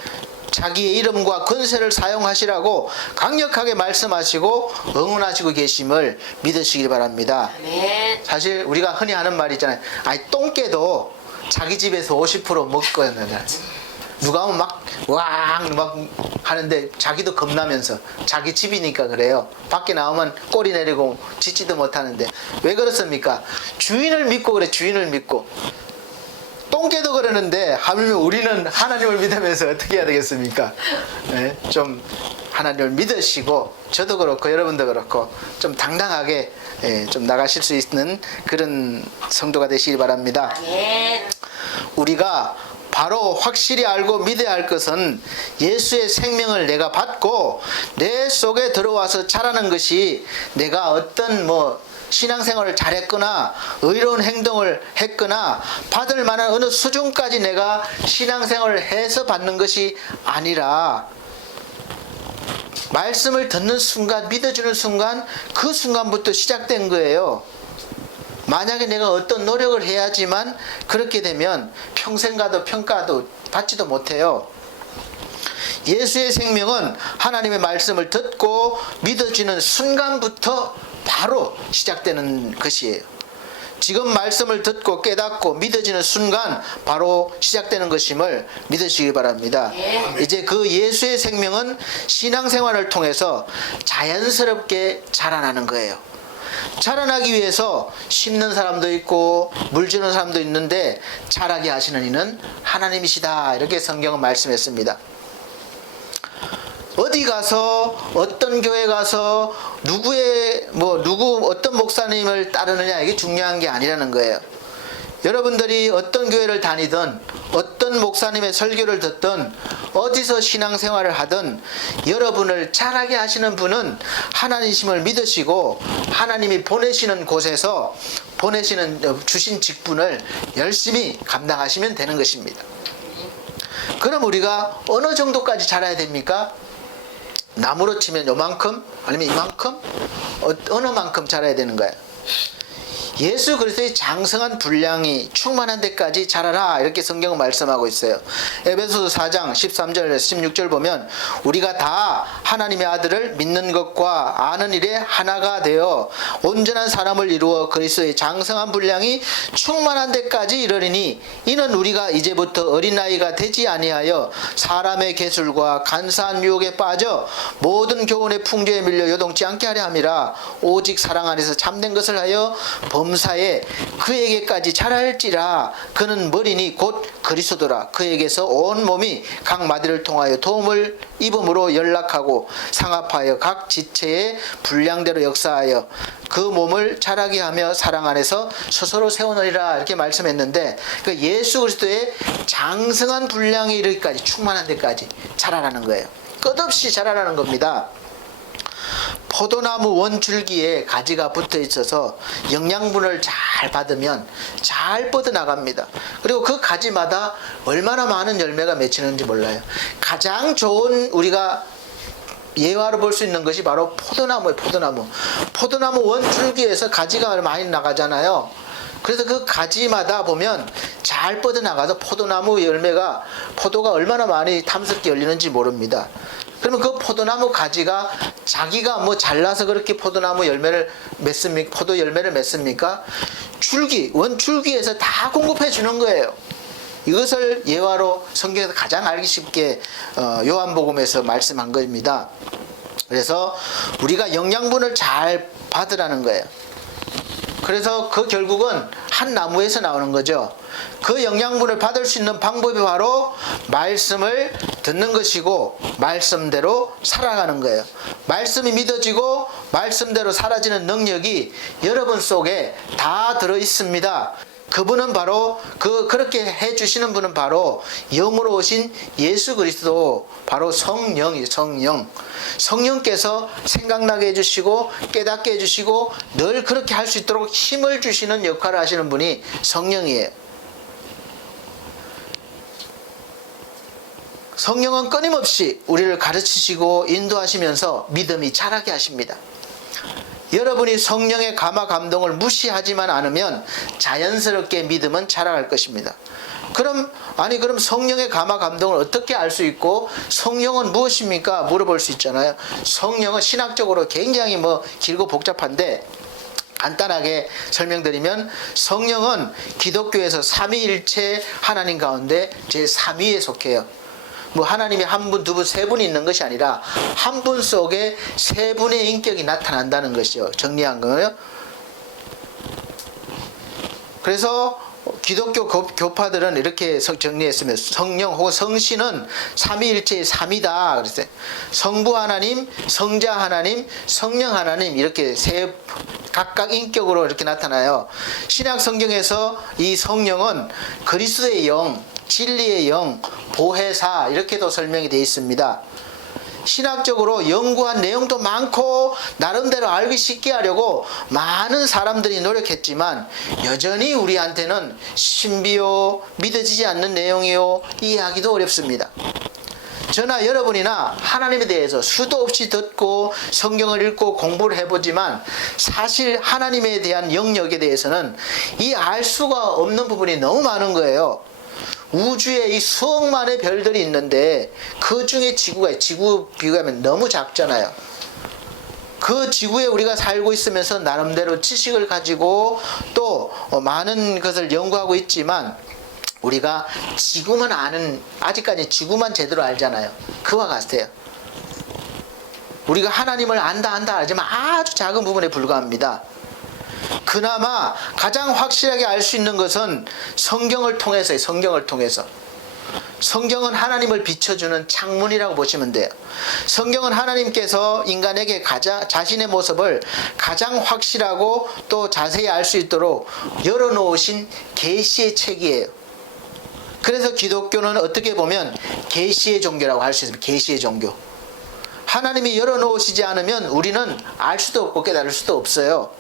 자기의 이름과 권세를 사용하시라고 강력하게 말씀하시고 응원하시고 계심을 믿으시길 바랍니다. 아멘. 사실 우리가 흔히 하는 말이 있잖아요. 아니 똥개도 자기 집에서 50% 먹거든요. 누가 오면 막 하는데 자기도 겁나면서 자기 집이니까 그래요. 밖에 나오면 꼬리 내리고 짖지도 못하는데 왜 그렇습니까? 주인을 믿고 그래. 주인을 믿고. 똥개도 그러는데 하물며 우리는 하나님을 믿으면서 어떻게 해야 되겠습니까? 네, 좀 하나님을 믿으시고 저도 그렇고 여러분도 그렇고 좀 당당하게 좀 나가실 수 있는 그런 성도가 되시길 바랍니다. 아멘. 우리가 바로 확실히 알고 믿어야 할 것은 예수의 생명을 내가 받고 내 속에 들어와서 자라는 것이 내가 어떤 신앙생활을 잘했거나 의로운 행동을 했거나 받을 만한 어느 수준까지 내가 신앙생활을 해서 받는 것이 아니라 말씀을 듣는 순간, 믿어주는 순간, 그 순간부터 시작된 거예요. 만약에 내가 어떤 노력을 해야지만 그렇게 되면 평생 가도 평가도 받지도 못해요. 예수의 생명은 하나님의 말씀을 듣고 믿어지는 순간부터 바로 시작되는 것이에요. 지금 말씀을 듣고 깨닫고 믿어지는 순간 바로 시작되는 것임을 믿으시기 바랍니다. 이제 그 예수의 생명은 신앙생활을 통해서 자연스럽게 자라나는 거예요. 자라나기 위해서 심는 사람도 있고 물 주는 사람도 있는데 자라게 하시는 이는 하나님이시다. 이렇게 성경은 말씀했습니다. 어디 가서 어떤 교회 가서 어떤 목사님을 따르느냐 이게 중요한 게 아니라는 거예요. 여러분들이 어떤 교회를 다니든 어떤 목사님의 설교를 듣든 어디서 신앙생활을 하든 여러분을 자라게 하시는 분은 하나님이심을 믿으시고 하나님이 보내시는 곳에서 주신 직분을 열심히 감당하시면 되는 것입니다. 그럼 우리가 어느 정도까지 자라야 됩니까? 나무로 치면 요만큼 아니면 이만큼 어느 만큼 자라야 되는 거예요. 예수 그리스도의 장성한 분량이 충만한 데까지 자라라 이렇게 성경은 말씀하고 있어요. 에베소서 4장 13절에서 16절 보면 우리가 다 하나님의 아들을 믿는 것과 아는 일에 하나가 되어 온전한 사람을 이루어 그리스도의 장성한 분량이 충만한 데까지 이르리니 이는 우리가 이제부터 어린아이가 되지 아니하여 사람의 계술과 간사한 유혹에 빠져 모든 교훈의 풍조에 밀려 요동치 않게 하려 함이라. 오직 사랑 안에서 참된 것을 하여 범사에 그에게까지 자랄지라. 그는 머리니 곧 그리스도라. 그에게서 온 몸이 각 마디를 통하여 도움을 입음으로 연락하고 상합하여 각 지체의 분량대로 역사하여 그 몸을 자라게 하며 사랑 안에서 스스로 세우느니라. 이렇게 말씀했는데 그러니까 예수 그리스도의 장성한 분량에 이르기까지 충만한 데까지 자라라는 거예요. 끝없이 자라라는 겁니다. 포도나무 원줄기에 가지가 붙어 있어서 영양분을 잘 받으면 잘 뻗어나갑니다. 그리고 그 가지마다 얼마나 많은 열매가 맺히는지 몰라요. 가장 좋은 우리가 예화로 볼 수 있는 것이 바로 포도나무예요. 포도나무 원줄기에서 가지가 많이 나가잖아요. 그래서 그 가지마다 보면 잘 뻗어나가서 포도가 얼마나 많이 탐스럽게 열리는지 모릅니다. 그러면 그 포도나무 가지가 자기가 잘라서 그렇게 포도 열매를 맺습니까? 원줄기에서 다 공급해 주는 거예요. 이것을 예화로 성경에서 가장 알기 쉽게 요한복음에서 말씀한 겁니다. 그래서 우리가 영양분을 잘 받으라는 거예요. 그래서 그 결국은 한 나무에서 나오는 거죠. 그 영양분을 받을 수 있는 방법이 바로 말씀을 듣는 것이고 말씀대로 살아가는 거예요. 말씀이 믿어지고 말씀대로 사라지는 능력이 여러분 속에 다 들어 있습니다. 그분은 바로 그렇게 해주시는 분은 바로 영으로 오신 예수 그리스도, 바로 성령이에요. 성령께서 생각나게 해주시고 깨닫게 해주시고 늘 그렇게 할 수 있도록 힘을 주시는 역할을 하시는 분이 성령이에요. 성령은 끊임없이 우리를 가르치시고 인도하시면서 믿음이 자라게 하십니다. 여러분이 성령의 감화 감동을 무시하지만 않으면 자연스럽게 믿음은 자라갈 것입니다. 그럼 성령의 감화 감동을 어떻게 알 수 있고 성령은 무엇입니까? 물어볼 수 있잖아요. 성령은 신학적으로 굉장히 길고 복잡한데 간단하게 설명드리면 성령은 기독교에서 삼위일체 하나님 가운데 제3위에 속해요. 하나님이 한 분, 두 분, 세 분이 있는 것이 아니라 한 분 속에 세 분의 인격이 나타난다는 것이요. 정리한 거예요. 그래서 기독교 교파들은 이렇게 정리했으면 성령 혹은 성신은 삼위일체의 삼이다 그랬어요. 성부 하나님, 성자 하나님, 성령 하나님 이렇게 세 각각 인격으로 이렇게 나타나요. 신약 성경에서 이 성령은 그리스도의 영, 진리의 영, 보혜사 이렇게도 설명이 되어 있습니다. 신학적으로 연구한 내용도 많고 나름대로 알기 쉽게 하려고 많은 사람들이 노력했지만 여전히 우리한테는 신비요, 믿어지지 않는 내용이요, 이해하기도 어렵습니다. 저나 여러분이나 하나님에 대해서 수도 없이 듣고 성경을 읽고 공부를 해보지만 사실 하나님에 대한 영역에 대해서는 이 알 수가 없는 부분이 너무 많은 거예요. 우주에 이 수억만의 별들이 있는데 그 중에 지구 비교하면 너무 작잖아요. 그 지구에 우리가 살고 있으면서 나름대로 지식을 가지고 또 많은 것을 연구하고 있지만 우리가 지구만 아는, 아직까지 지구만 제대로 알잖아요. 그와 같아요. 우리가 하나님을 안다 하지만 아주 작은 부분에 불과합니다. 그나마 가장 확실하게 알 수 있는 것은 성경을 통해서요. 성경을 통해서. 성경은 하나님을 비춰주는 창문이라고 보시면 돼요. 성경은 하나님께서 인간에게 자신의 모습을 가장 확실하고 또 자세히 알 수 있도록 열어놓으신 계시의 책이에요. 그래서 기독교는 어떻게 보면 계시의 종교라고 할 수 있습니다. 계시의 종교. 하나님이 열어놓으시지 않으면 우리는 알 수도 없고 깨달을 수도 없어요.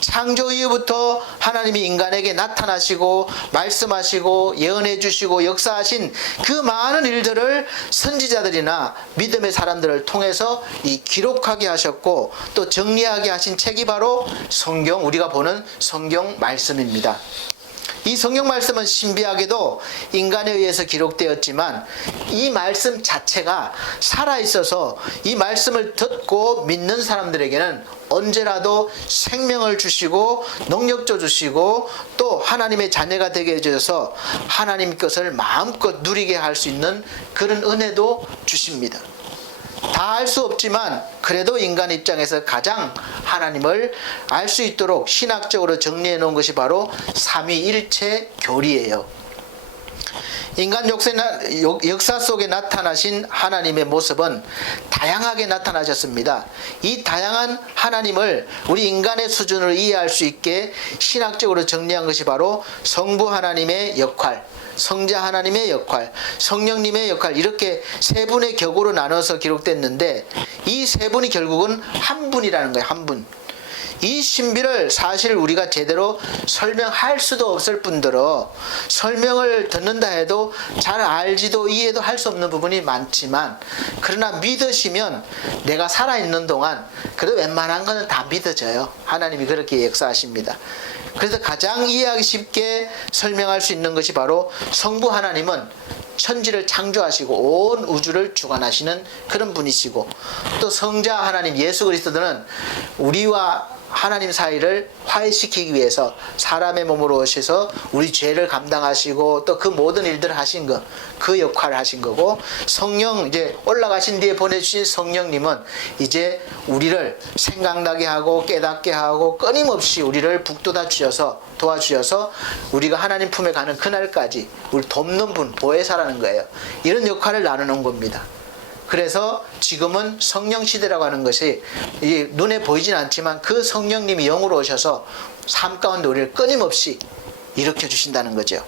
창조 이후부터 하나님이 인간에게 나타나시고 말씀하시고 예언해 주시고 역사하신 그 많은 일들을 선지자들이나 믿음의 사람들을 통해서 이 기록하게 하셨고 또 정리하게 하신 책이 바로 성경, 우리가 보는 성경 말씀입니다. 이 성경 말씀은 신비하게도 인간에 의해서 기록되었지만 이 말씀 자체가 살아있어서 이 말씀을 듣고 믿는 사람들에게는 언제라도 생명을 주시고 능력도 주시고 또 하나님의 자녀가 되게 해주셔서 하나님 것을 마음껏 누리게 할 수 있는 그런 은혜도 주십니다. 다 알 수 없지만 그래도 인간 입장에서 가장 하나님을 알 수 있도록 신학적으로 정리해 놓은 것이 바로 삼위일체 교리예요. 인간 역사 속에 나타나신 하나님의 모습은 다양하게 나타나셨습니다. 이 다양한 하나님을 우리 인간의 수준으로 이해할 수 있게 신학적으로 정리한 것이 바로 성부 하나님의 역할, 성자 하나님의 역할, 성령님의 역할 이렇게 세 분의 격으로 나눠서 기록됐는데 이 세 분이 결국은 한 분이라는 거예요. 한 분. 이 신비를 사실 우리가 제대로 설명할 수도 없을 뿐더러 설명을 듣는다 해도 잘 알지도 이해도 할 수 없는 부분이 많지만 그러나 믿으시면 내가 살아있는 동안 그래도 웬만한 거는 다 믿어져요. 하나님이 그렇게 역사하십니다. 그래서 가장 이해하기 쉽게 설명할 수 있는 것이 바로 성부 하나님은 천지를 창조하시고 온 우주를 주관하시는 그런 분이시고 또 성자 하나님 예수 그리스도는 우리와 하나님 사이를 화해시키기 위해서 사람의 몸으로 오셔서 우리 죄를 감당하시고 또 그 모든 일들을 하신 것, 그 역할을 하신 거고 성령 이제 올라가신 뒤에 보내주신 성령님은 이제 우리를 생각나게 하고 깨닫게 하고 끊임없이 우리를 북돋아 주셔서 도와주셔서 우리가 하나님 품에 가는 그날까지 우리 돕는 분, 보혜사라는 거예요. 이런 역할을 나누는 겁니다. 그래서 지금은 성령 시대라고 하는 것이 눈에 보이진 않지만 그 성령님이 영으로 오셔서 삶 가운데 우리를 끊임없이 일으켜 주신다는 거죠.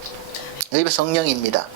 이게 성령입니다.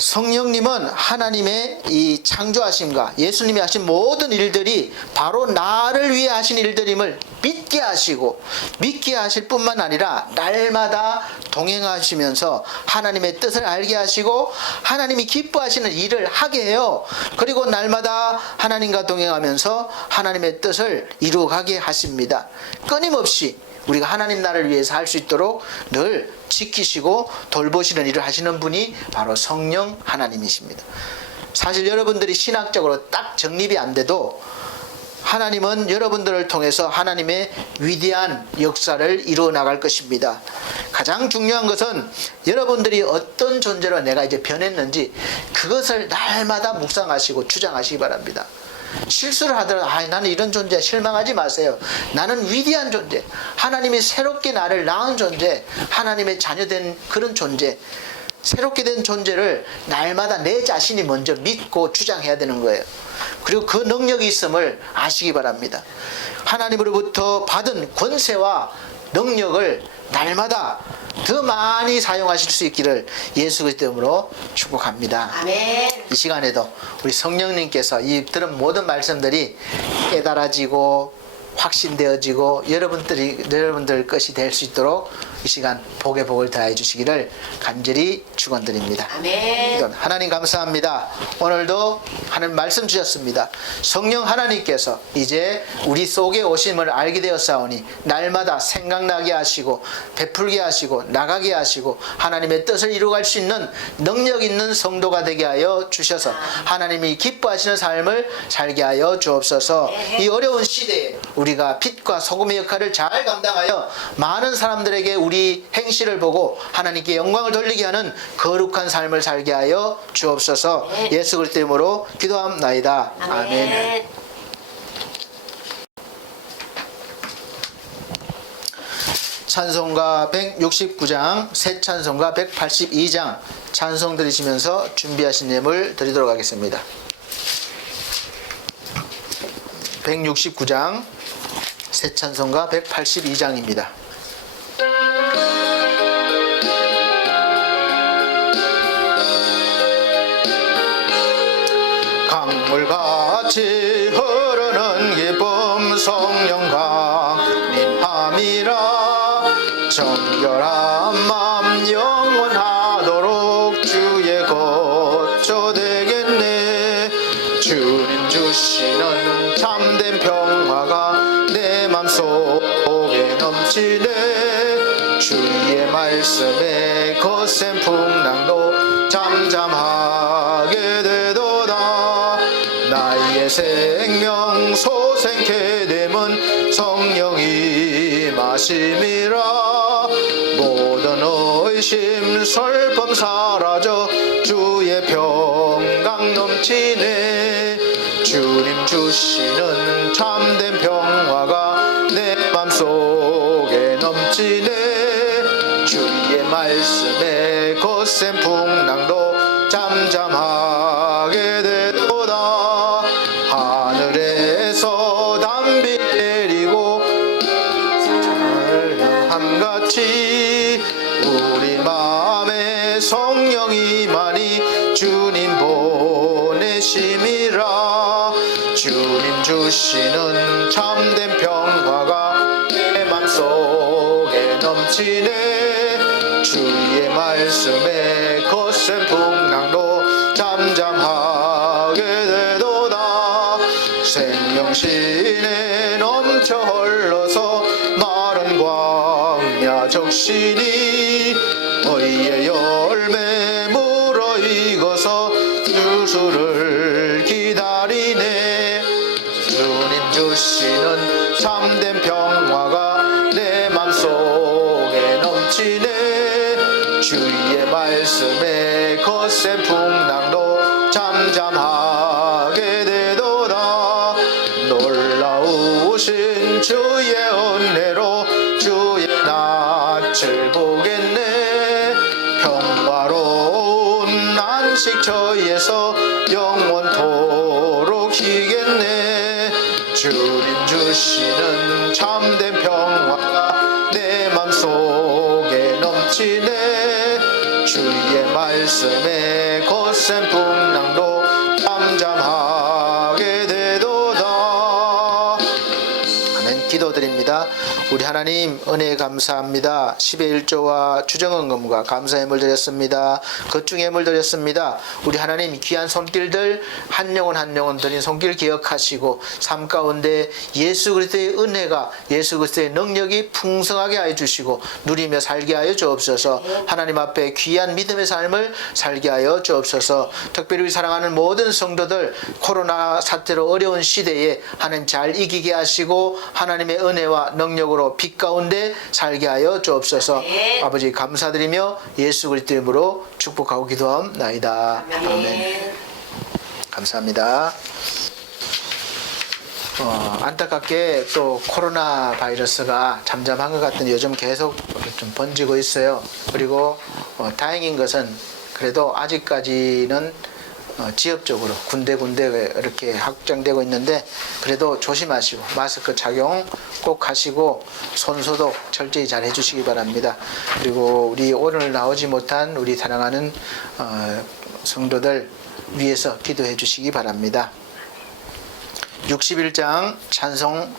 성령님은 하나님의 이 창조하심과 예수님이 하신 모든 일들이 바로 나를 위해 하신 일들임을 믿게 하시고, 믿게 하실 뿐만 아니라 날마다 동행하시면서 하나님의 뜻을 알게 하시고 하나님이 기뻐하시는 일을 하게 해요. 그리고 날마다 하나님과 동행하면서 하나님의 뜻을 이루어가게 하십니다. 끊임없이 우리가 하나님 나라를 위해서 할 수 있도록 늘 지키시고 돌보시는 일을 하시는 분이 바로 성령 하나님이십니다. 사실 여러분들이 신학적으로 딱 정립이 안 돼도 하나님은 여러분들을 통해서 하나님의 위대한 역사를 이루어 나갈 것입니다. 가장 중요한 것은 여러분들이 어떤 존재로 내가 이제 변했는지 그것을 날마다 묵상하시고 주장하시기 바랍니다. 실수를 하더라도 나는 이런 존재야, 실망하지 마세요. 나는 위대한 존재, 하나님이 새롭게 나를 낳은 존재, 하나님의 자녀된 그런 존재, 새롭게 된 존재를 날마다 내 자신이 먼저 믿고 주장해야 되는 거예요. 그리고 그 능력이 있음을 아시기 바랍니다. 하나님으로부터 받은 권세와 능력을 날마다 더 많이 사용하실 수 있기를 예수 그리스도 이름으로 축복합니다. 아멘. 이 시간에도 우리 성령님께서 이 들은 모든 말씀들이 깨달아지고 확신되어지고 여러분들 것이 될 수 있도록 이 시간 복에 복을 더해 주시기를 간절히 축원드립니다. 아멘. 하나님 감사합니다. 오늘도 하나님 말씀 주셨습니다. 성령 하나님께서 이제 우리 속에 오심을 알게 되었사오니 날마다 생각나게 하시고 베풀게 하시고 나가게 하시고 하나님의 뜻을 이루어갈 수 있는 능력 있는 성도가 되게 하여 주셔서 하나님이 기뻐하시는 삶을 살게 하여 주옵소서. 이 어려운 시대에 우리가 빛과 소금의 역할을 잘 감당하여 많은 사람들에게 우리 행실을 보고 하나님께 영광을 돌리게 하는 거룩한 삶을 살게 하여 주옵소서. 예수 그리스도 이름으로 기도합나이다. 아멘. 찬송가 169장, 새 찬송가 182장 찬송 드리시면서 준비하신 예물 드리도록 하겠습니다. 169장, 새 찬송가 182장입니다. 강물같이 흐르는 기쁨 성령 강림함이라 정결한 맘 영원하도록 주의 거처 되겠네. 주님 주시는 참된 평화가 내 맘속에 넘치네. 주의 말씀에 거센 풍랑도 잠잠하게 되도다. 나의 생명 소생케 됨은 성령이 마심이라. 모든 의심 슬픔 사라져 주의 평강 넘치네. 주님 주시는 참된 평화가 내 맘속에 넘치네. 주의 말씀에 거센 풍랑도 잠잠하게 되도다. 하늘에서 담비 내리고 함같이 우리 마음에 성령이 많이 주님 보내심이라. 주님 주시는 참된 평화가 내 맘속에 넘치네. 주의 말씀에 거센 풍랑도 잠잠하게 되도다. 생명신에 넘쳐 흘러서 마른 광야 적신이 의의 열매 물어익어서 주수를 기다리네. 주님 주시는 참된 평화가 내 맘속에 넘치네. 주의 말씀에 거센 풍랑도 잠잠하게 되도다. 놀라우신 주의 은혜로 주의 낯을 보겠네. 평화로운 안식처에서 영원토록 쉬겠네. 주님 주시는 참된 평화가 내 맘속에 넘치네. 주의 말씀에 거센 하나님 은혜 감사합니다. 10의 1조와 주정헌금과 감사 예물 드렸습니다. 거중 예물 드렸습니다. 우리 하나님 귀한 손길들 한 영혼 한 영혼 드린 손길 기억하시고 삶 가운데 예수 그리스도의 은혜가 예수 그리스도의 능력이 풍성하게 하여 주시고 누리며 살게 하여 주옵소서. 하나님 앞에 귀한 믿음의 삶을 살게 하여 주옵소서. 특별히 우리 사랑하는 모든 성도들 코로나 사태로 어려운 시대에 하나님 잘 이기게 하시고 하나님의 은혜와 능력으로 빛 가운데 살게 하여 주옵소서. 아버지 감사드리며 예수 그리스도 이름으로 축복하고 기도하옵나이다. 아멘. 감사합니다. 안타깝게 또 코로나 바이러스가 잠잠한 것 같은데 요즘 계속 좀 번지고 있어요. 그리고 다행인 것은 그래도 아직까지는 지역적으로 군데군데 이렇게 확장되고 있는데 그래도 조심하시고 마스크 착용 꼭 하시고 손소독 철저히 잘 해주시기 바랍니다. 그리고 우리 오늘 나오지 못한 우리 사랑하는 성도들 위해서 기도해 주시기 바랍니다. 61장 찬송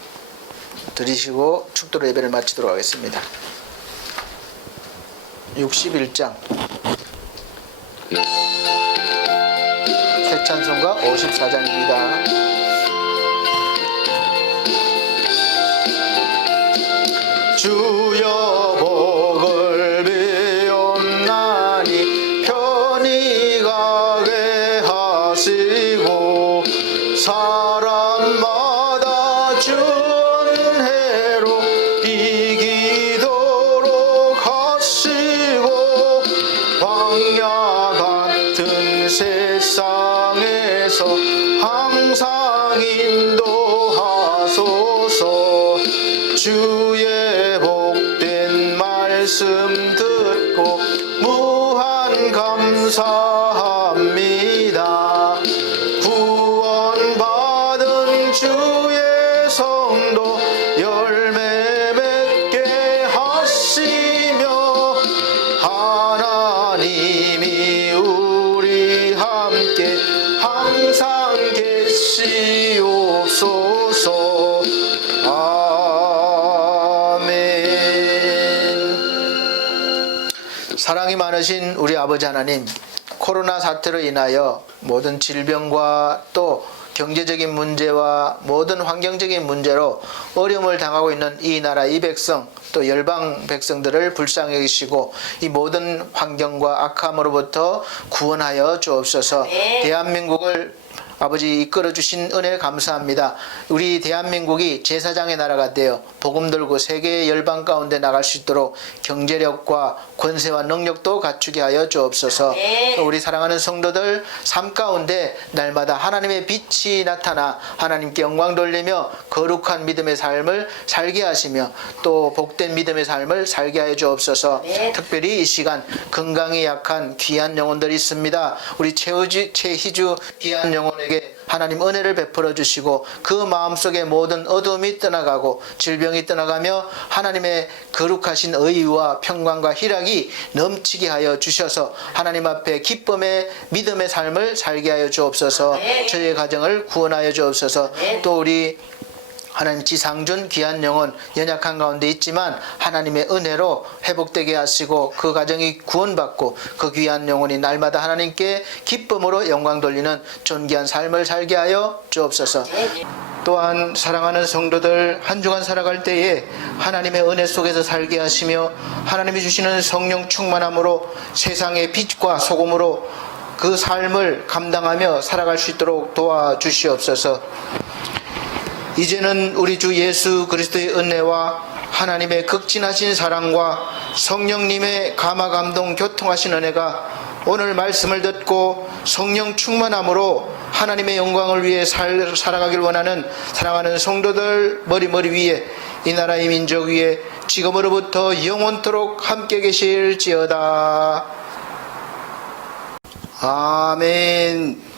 드리시고 축도로 예배를 마치도록 하겠습니다. 61장 새 찬송가 54장입니다. 주여 복을 비옵나니 편히 가게 하시고 사람마다 준혜로 이기도록 하시고 광야 같은 세상에서 항상 인도하소서. 주의 복된 말씀 듣고 무한 감사합니다. 구원받은 주의 성도 열매 맺게 하시며 하나님이 우리 함께 항상 계시옵소서. 사랑이 많으신 우리 아버지 하나님, 코로나 사태로 인하여 모든 질병과 또 경제적인 문제와 모든 환경적인 문제로 어려움을 당하고 있는 이 나라 이 백성 또 열방 백성들을 불쌍히 여기시고 이 모든 환경과 악함으로부터 구원하여 주옵소서. 대한민국을 아버지 이끌어 주신 은혜 감사합니다. 우리 대한민국이 제사장의 나라가 되어 복음 들고 세계의 열방 가운데 나갈 수 있도록 경제력과 권세와 능력도 갖추게 하여 주옵소서. 또 우리 사랑하는 성도들 삶 가운데 날마다 하나님의 빛이 나타나 하나님께 영광 돌리며 거룩한 믿음의 삶을 살게 하시며 또 복된 믿음의 삶을 살게 하여 주옵소서. 특별히 이 시간 건강이 약한 귀한 영혼들이 있습니다. 우리 최희주 귀한 영혼에게 하나님 은혜를 베풀어 주시고 그 마음속에 모든 어둠이 떠나가고 질병이 떠나가며 하나님의 거룩하신 의와 평강과 희락이 넘치게 하여 주셔서 하나님 앞에 기쁨의 믿음의 삶을 살게 하여 주옵소서. 저희의 가정을 구원하여 주옵소서. 또 우리 하나님 지상준 귀한 영혼 연약한 가운데 있지만 하나님의 은혜로 회복되게 하시고 그 가정이 구원받고 그 귀한 영혼이 날마다 하나님께 기쁨으로 영광 돌리는 존귀한 삶을 살게 하여 주옵소서. 또한 사랑하는 성도들 한 주간 살아갈 때에 하나님의 은혜 속에서 살게 하시며 하나님이 주시는 성령 충만함으로 세상의 빛과 소금으로 그 삶을 감당하며 살아갈 수 있도록 도와주시옵소서. 이제는 우리 주 예수 그리스도의 은혜와 하나님의 극진하신 사랑과 성령님의 감화감동 교통하신 은혜가 오늘 말씀을 듣고 성령 충만함으로 하나님의 영광을 위해 살아가길 원하는 사랑하는 성도들 머리 위에 이 나라 이 민족 위에 지금으로부터 영원토록 함께 계실지어다. 아멘.